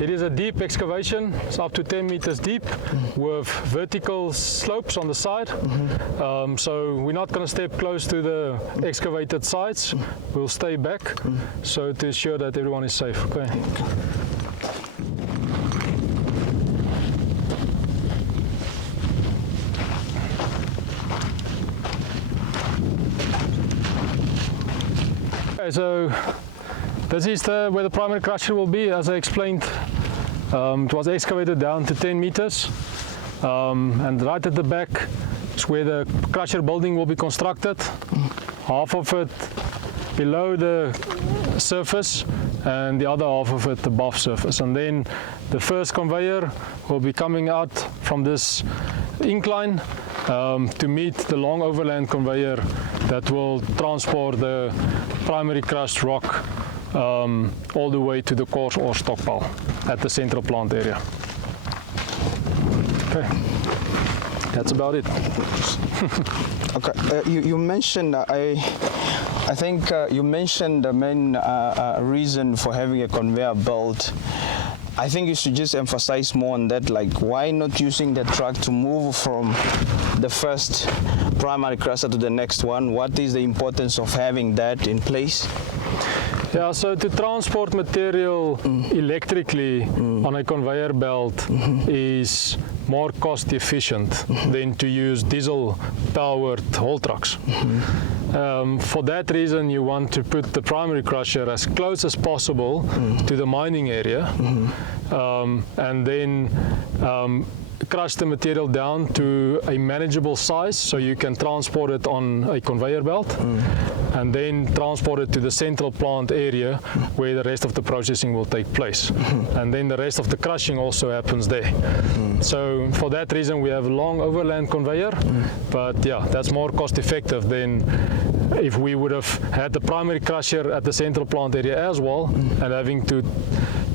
it is a deep excavation. It's up to 10 meters deep with vertical slopes on the side. So we're not going to step close to the excavated sites. We'll stay back so to ensure that everyone is safe. Okay. So this is where the primary crusher will be. As I explained, it was excavated down to 10 meters, and right at the back is where the crusher building will be constructed. Half of it below the surface and the other half of it above surface. And then the first conveyor will be coming out from this incline to meet the long overland conveyor that will transport the primary crushed rock all the way to the coarse ore stockpile at the central plant area. Okay, that's about it. Okay, you mentioned, I think you mentioned the main reason for having a conveyor belt. I think you should just emphasize more on that, like why not using the truck to move from the first primary crusher to the next one? What is the importance of having that in place? Yeah, so to transport material electrically on a conveyor belt is more cost efficient than to use diesel powered haul trucks. For that reason, you want to put the primary crusher as close as possible to the mining area, and then crush the material down to a manageable size so you can transport it on a conveyor belt and then transport it to the central plant area where the rest of the processing will take place. And then the rest of the crushing also happens there. So for that reason we have a long overland conveyor, but yeah, that's more cost effective than if we would have had the primary crusher at the central plant area as well and having to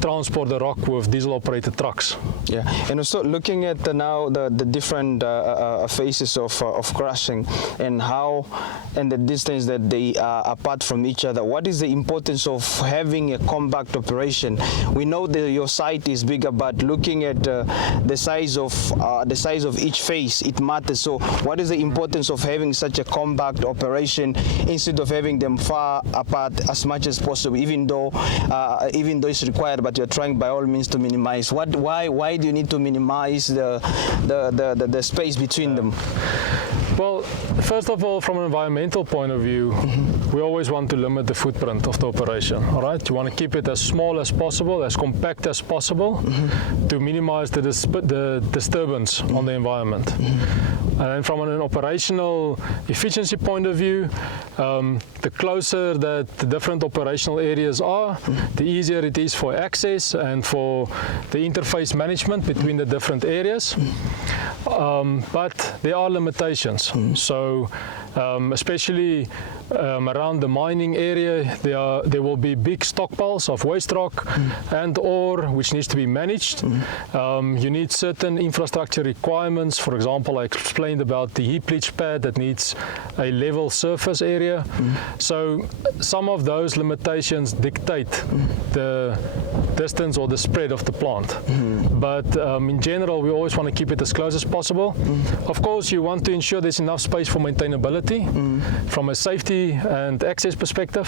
transport the rock with diesel operated trucks. Yeah, and also looking at now the different phases of crushing and how and the distance that they are apart from each other, what is the importance of having a compact operation? We know that your site is bigger, but looking at the size of each phase, it matters. So what is the importance of having such a compact operation instead of having them far apart as much as possible, even though it's required, but you're trying by all means to minimize? Why do you need to minimize the space between them? Well, first of all, from an environmental point of view, we always want to limit the footprint of the operation, all right? You want to keep it as small as possible, as compact as possible, to minimize the disturbance on the environment. And from an operational efficiency point of view, the closer that the different operational areas are, the easier it is for access and for the interface management between the different areas. But there are limitations. So especially around the mining area, there will be big stockpiles of waste rock and ore which needs to be managed. You need certain infrastructure requirements. For example, I explained explained about the heap leach pad that needs a level surface area. So some of those limitations dictate the distance or the spread of the plant. But in general, we always want to keep it as close as possible. Of course, you want to ensure there's enough space for maintainability from a safety and access perspective.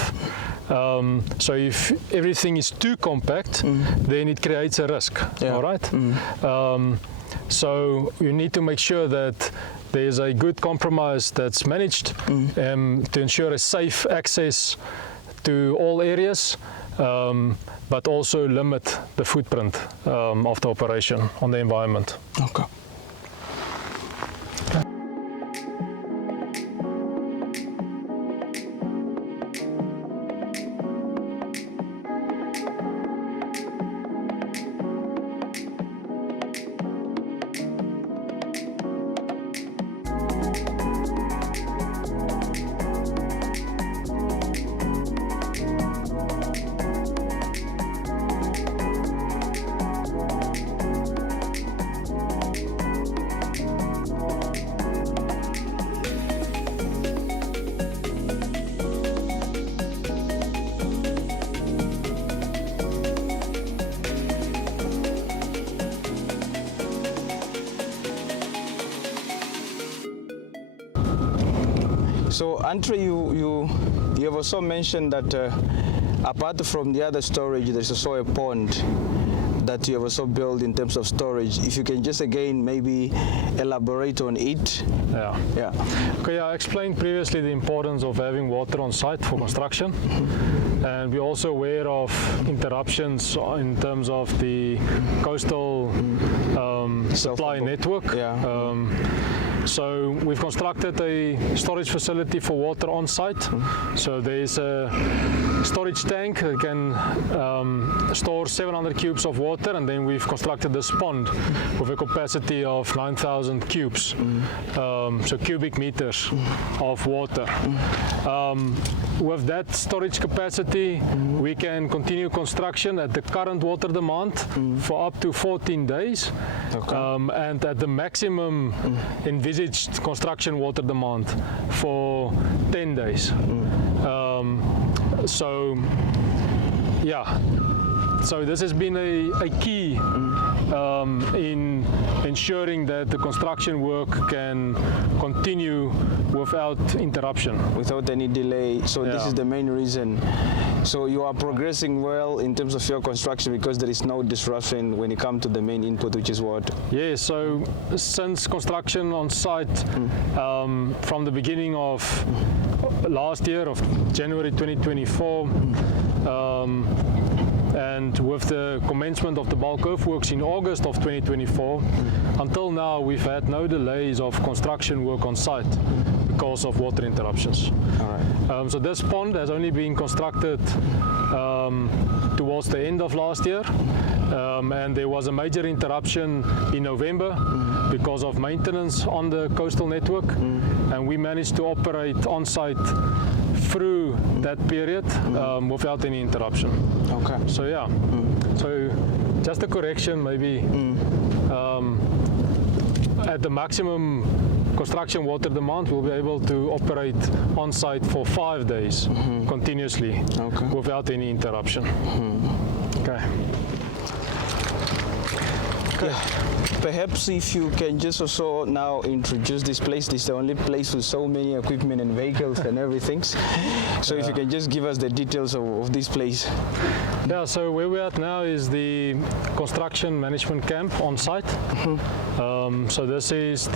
So if everything is too compact, then it creates a risk. All right. So you need to make sure that there's a good compromise that's managed to ensure a safe access to all areas, but also limit the footprint of the operation on the environment. Okay. So Andre, you have also mentioned that apart from the other storage, there's also a pond that you have also built in terms of storage. If you can just again maybe elaborate on it. Okay, I explained previously the importance of having water on site for construction, and we're also aware of interruptions in terms of the coastal supply network. So we've constructed a storage facility for water on site. So there's a storage tank that can store 700 cubes of water, and then we've constructed this pond with a capacity of 9,000 cubes, so cubic meters of water. With that storage capacity, we can continue construction at the current water demand for up to 14 days, and at the maximum envisaged construction water demand for 10 days. So this has been a key in ensuring that the construction work can continue without interruption. Without any delay. So this is the main reason. So you are progressing well in terms of your construction because there is no disruption when it comes to the main input, which is water. Yeah, so since construction on site from the beginning of last year, of January 2024, and with the commencement of the bulk earthworks in August of 2024, until now we've had no delays of construction work on site because of water interruptions. So this pond has only been constructed towards the end of last year, and there was a major interruption in November because of maintenance on the coastal network, and we managed to operate on site through that period without any interruption. So so just a correction, maybe at the maximum construction water demand, we'll be able to operate on site for 5 days continuously without any interruption. Perhaps if you can just also now introduce this place. This is the only place with so many equipment and vehicles and everything. So if you can just give us the details of this place. Yeah, so where we're at now is the construction management camp on site. So this is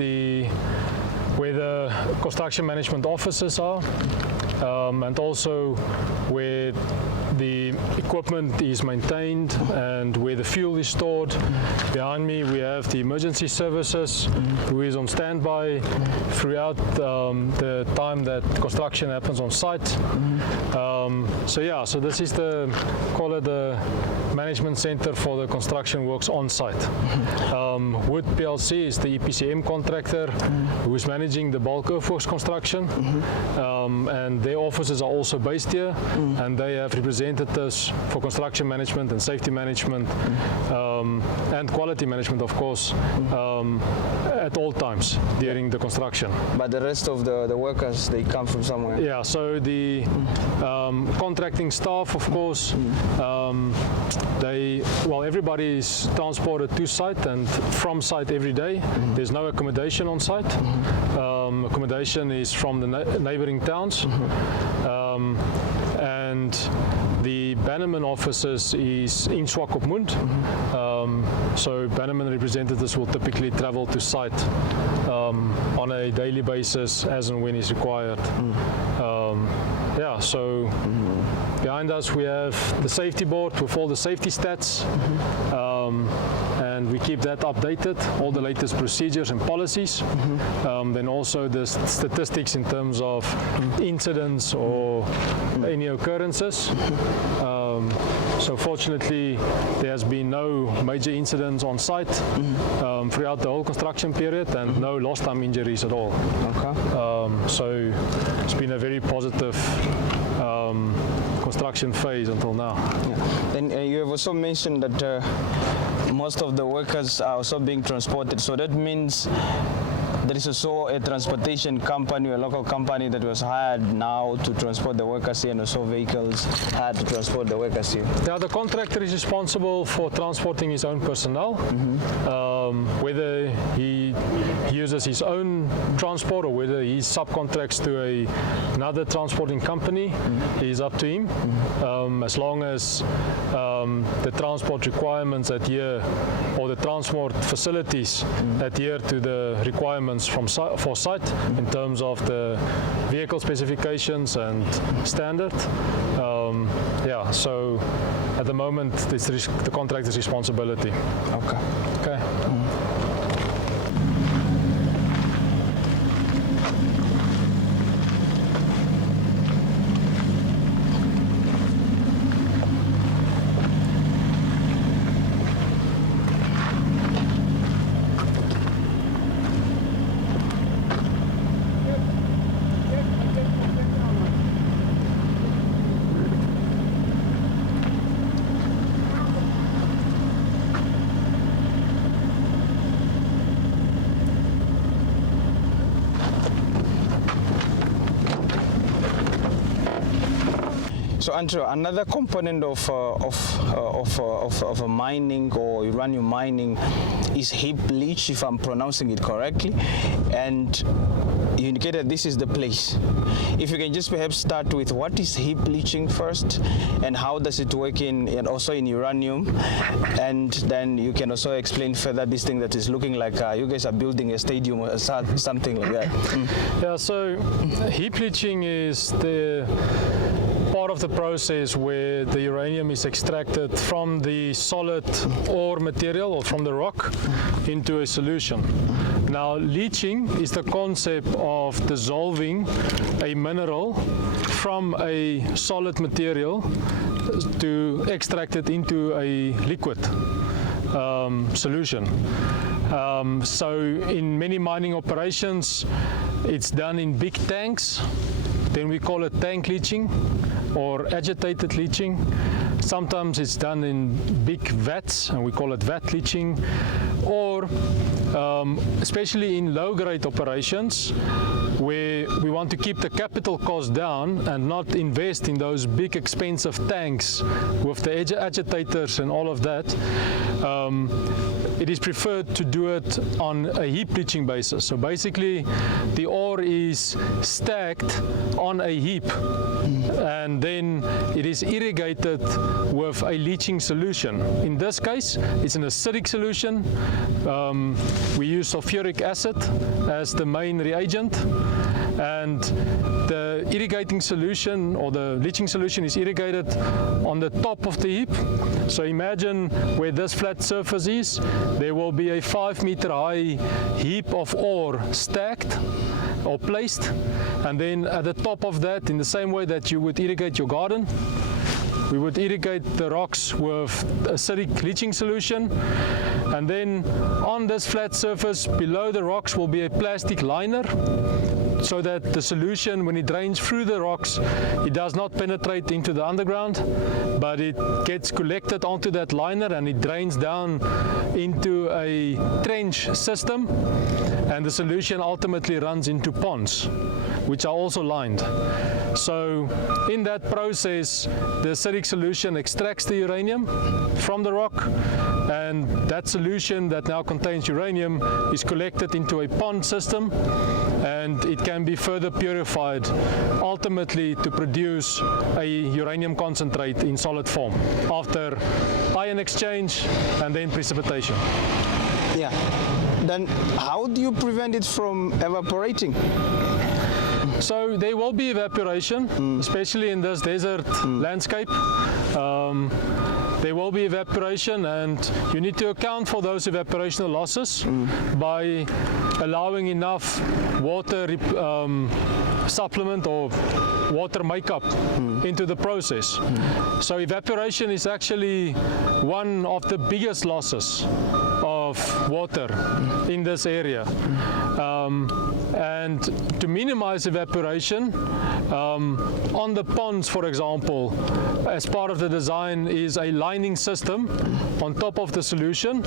where the construction management offices are, and also where the equipment is maintained and where the fuel is stored. Behind me we have the emergency services who is on standby throughout the time that construction happens on site. So this is call it the management center for the construction works on site. Wood PLC is the EPCM contractor who is managing the bulk earthworks construction, and their offices are also based here, and they have represented representatives for construction management and safety management and quality management, of course, at all times during the construction. But the rest of the workers, they come from somewhere? Yeah, so the contracting staff, of course, everybody is transported to site and from site every day. There's no accommodation on site. Accommodation is from the neighboring towns. And the Bannerman offices is in Swakopmund. So Bannerman representatives will typically travel to site on a daily basis as and when is required. So behind us we have the safety board with all the safety stats, and we keep that updated, all the latest procedures and policies. Then also the statistics in terms of incidents or any occurrences. So fortunately there has been no major incidents on site throughout the whole construction period, and no lost time injuries at all. Okay. So it's been a very positive construction phase until now. Then you have also mentioned that most of the workers are also being transported, so that means there is also a transportation company, a local company that was hired now to transport the workers here, and also vehicles hired to transport the workers here. Yeah, the contractor is responsible for transporting his own personnel. Whether he uses his own transport or whether he subcontracts to another transporting company is up to him. As long as the transport requirements adhere, or the transport facilities adhere to the requirements for site in terms of the vehicle specifications and standard. So at the moment it's the contractor's responsibility. Okay. So Andrew, another component of mining or uranium mining is heap leach, if I'm pronouncing it correctly, and you indicated this is the place. If you can just perhaps start with what is heap leaching first, and how does it work and also in uranium, and then you can also explain further this thing that is looking like you guys are building a stadium or something like that. Yeah, so heap leaching is the part of the process where the uranium is extracted from the solid ore material or from the rock into a solution. Now, leaching is the concept of dissolving a mineral from a solid material to extract it into a liquid solution. So in many mining operations, it's done in big tanks. Then we call it tank leaching or agitated leaching. Sometimes it's done in big vats, and we call it vat leaching. Or especially in low-grade operations, where we want to keep the capital cost down and not invest in those big expensive tanks with the agitators and all of that, it is preferred to do it on a heap leaching basis. So basically the ore is stacked on a heap, and then it is irrigated with a leaching solution. In this case, it's an acidic solution. We use sulfuric acid as the main reagent, and the irrigating solution or the leaching solution is irrigated on the top of the heap. So imagine where this flat surface is, there will be a 5-meter high heap of ore stacked or placed, and then at the top of that, in the same way that you would irrigate your garden, we would irrigate the rocks with acidic leaching solution, and then on this flat surface below the rocks will be a plastic liner so that the solution, when it drains through the rocks, it does not penetrate into the underground, but it gets collected onto that liner and it drains down into a trench system, and the solution ultimately runs into ponds, which are also lined. So in that process, the acidic solution extracts the uranium from the rock, and that solution that now contains uranium is collected into a pond system, and it can be further purified, ultimately to produce a uranium concentrate in solid form after ion exchange and then precipitation. Yeah. Then how do you prevent it from evaporating? So there will be evaporation, especially in this desert landscape. There will be evaporation, and you need to account for those evaporational losses by allowing enough water supplement or water makeup into the process. So evaporation is actually one of the biggest losses of water in this area. And to minimize evaporation, on the ponds, for example, as part of the design is a lining system on top of the solution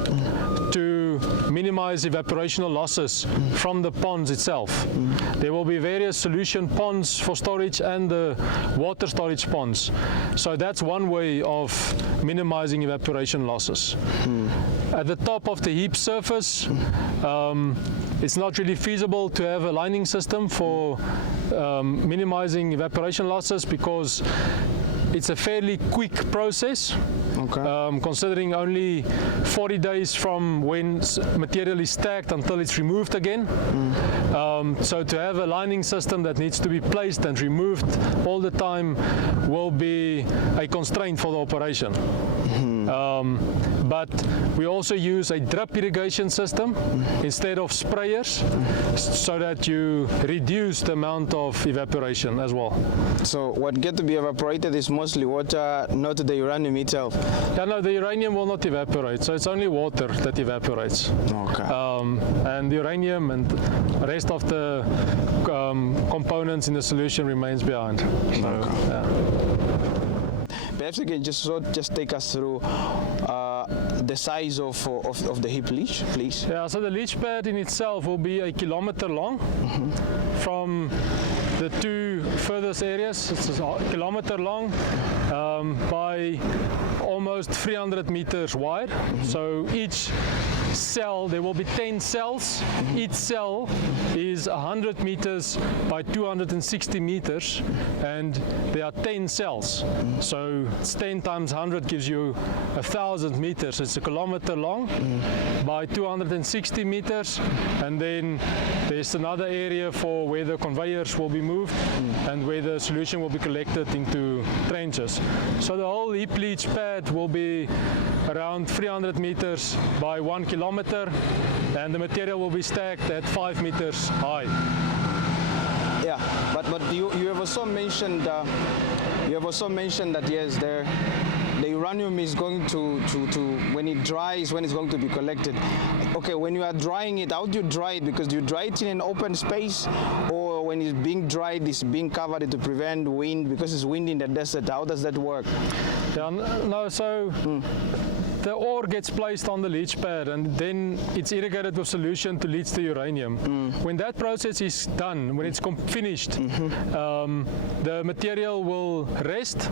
to minimize evaporational losses from the ponds itself. There will be various solution ponds for storage and the water storage ponds. So that's one way of minimizing evaporation losses. At the top of the heap surface, it's not really feasible to have a lining system for minimizing evaporation losses because it's a fairly quick process, considering only 40 days from when material is stacked until it's removed again. So to have a lining system that needs to be placed and removed all the time will be a constraint for the operation. But we also use a drip irrigation system instead of sprayers, so that you reduce the amount of evaporation as well. So what gets to be evaporated is mostly water, not the uranium itself? Yeah, no, the uranium will not evaporate, so it's only water that evaporates. Okay. And the uranium and the rest of the components in the solution remains behind. So, yeah. Perhaps you can just take us through the size of the heap leach, please. Yeah, so the leach pad in itself will be 1 kilometer long. From the two furthest areas, it's 1 kilometer long by almost 300 meters wide. So each cell, there will be 10 cells. Each cell is 100 meters by 260 meters, and there are 10 cells. So it's 10 times 100 gives you 1,000 meters. It's 1 kilometer long by 260 meters, and then there's another area for where the conveyors will be moved and where the solution will be collected into trenches. So the whole heap leach pad will be around 300 meters by 1 kilometer, and the material will be stacked at 5 meters high. Yeah, but you have also mentioned that yes, the uranium is going to when it dries, when it's going to be collected. Okay, when you are drying it, how do you dry it? Because do you dry it in an open space, or when it's being dried, it's being covered to prevent wind because it's windy in the desert? How does that work? Yeah, no, so the ore gets placed on the leach pad, and then it's irrigated with solution to leach the uranium. When that process is done, when it's finished, the material will rest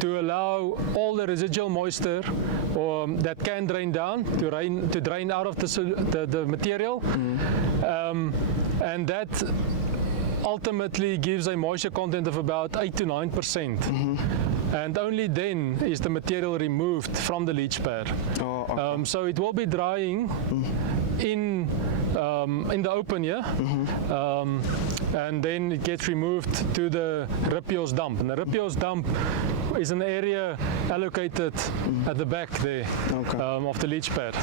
to allow all the residual moisture that can drain down to drain out of the material, and that ultimately gives a moisture content of about 8 to 9%. And only then is the material removed from the leach pad. Oh, okay. So it will be drying in the open here, and then it gets removed to the Ripios dump. And the Ripios dump is an area allocated at the back there of the leach pad.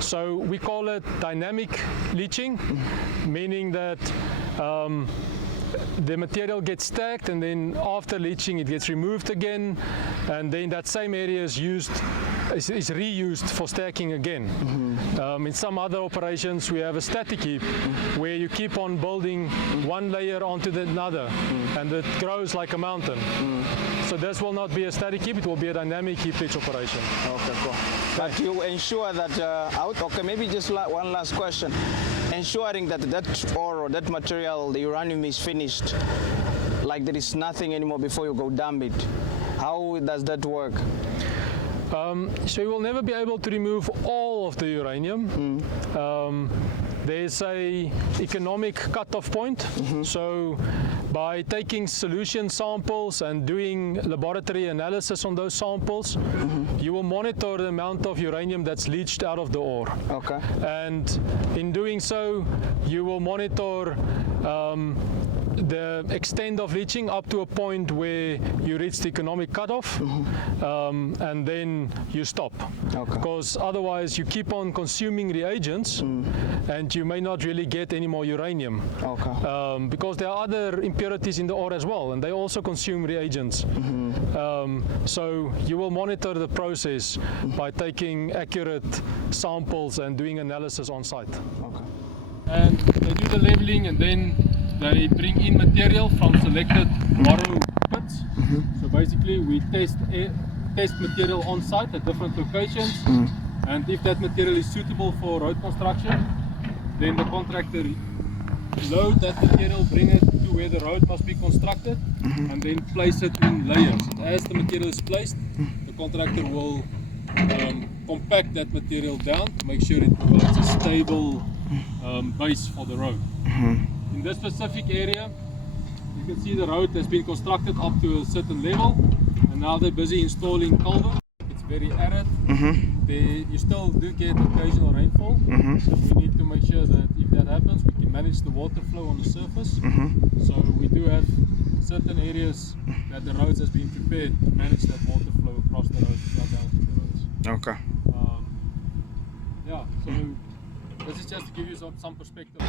So we call it dynamic leaching, meaning that the material gets stacked, and then after leaching it gets removed again, and then that same area is reused for stacking again. In some other operations we have a static heap where you keep on building one layer onto another, and it grows like a mountain. So this will not be a static heap, it will be a dynamic heap leach operation. Okay, cool. But you ensure that, okay, maybe just one last question. Ensuring that that ore or that material, the uranium, is finished, like there is nothing anymore before you go dump it. How does that work? So you will never be able to remove all of the uranium. There's a economic cutoff point. So by taking solution samples and doing laboratory analysis on those samples, you will monitor the amount of uranium that's leached out of the ore. Okay. And in doing so, you will monitor the extent of leaching up to a point where you reach the economic cutoff, and then you stop. Okay. Because otherwise you keep on consuming reagents and you may not really get any more uranium. Okay. Because there are other impurities in the ore as well, and they also consume reagents. So you will monitor the process by taking accurate samples and doing analysis on site. Okay. And they do the leveling, and then they bring in material from selected borrow pits. So basically we test material on site at different locations, and if that material is suitable for road construction, then the contractor load that material, bring it to where the road must be constructed, and then place it in layers. And as the material is placed, the contractor will compact that material down to make sure it provides a stable base for the road. In this specific area, you can see the road has been constructed up to a certain level, and now they're busy installing culverts. It's very arid. You still do get occasional rainfall, so we need to make sure that if that happens, we can manage the water flow on the surface. So we do have certain areas that the roads has been prepared to manage that water flow across the roads, not down to the roads. Okay. Yeah, so this is just to give you some perspective.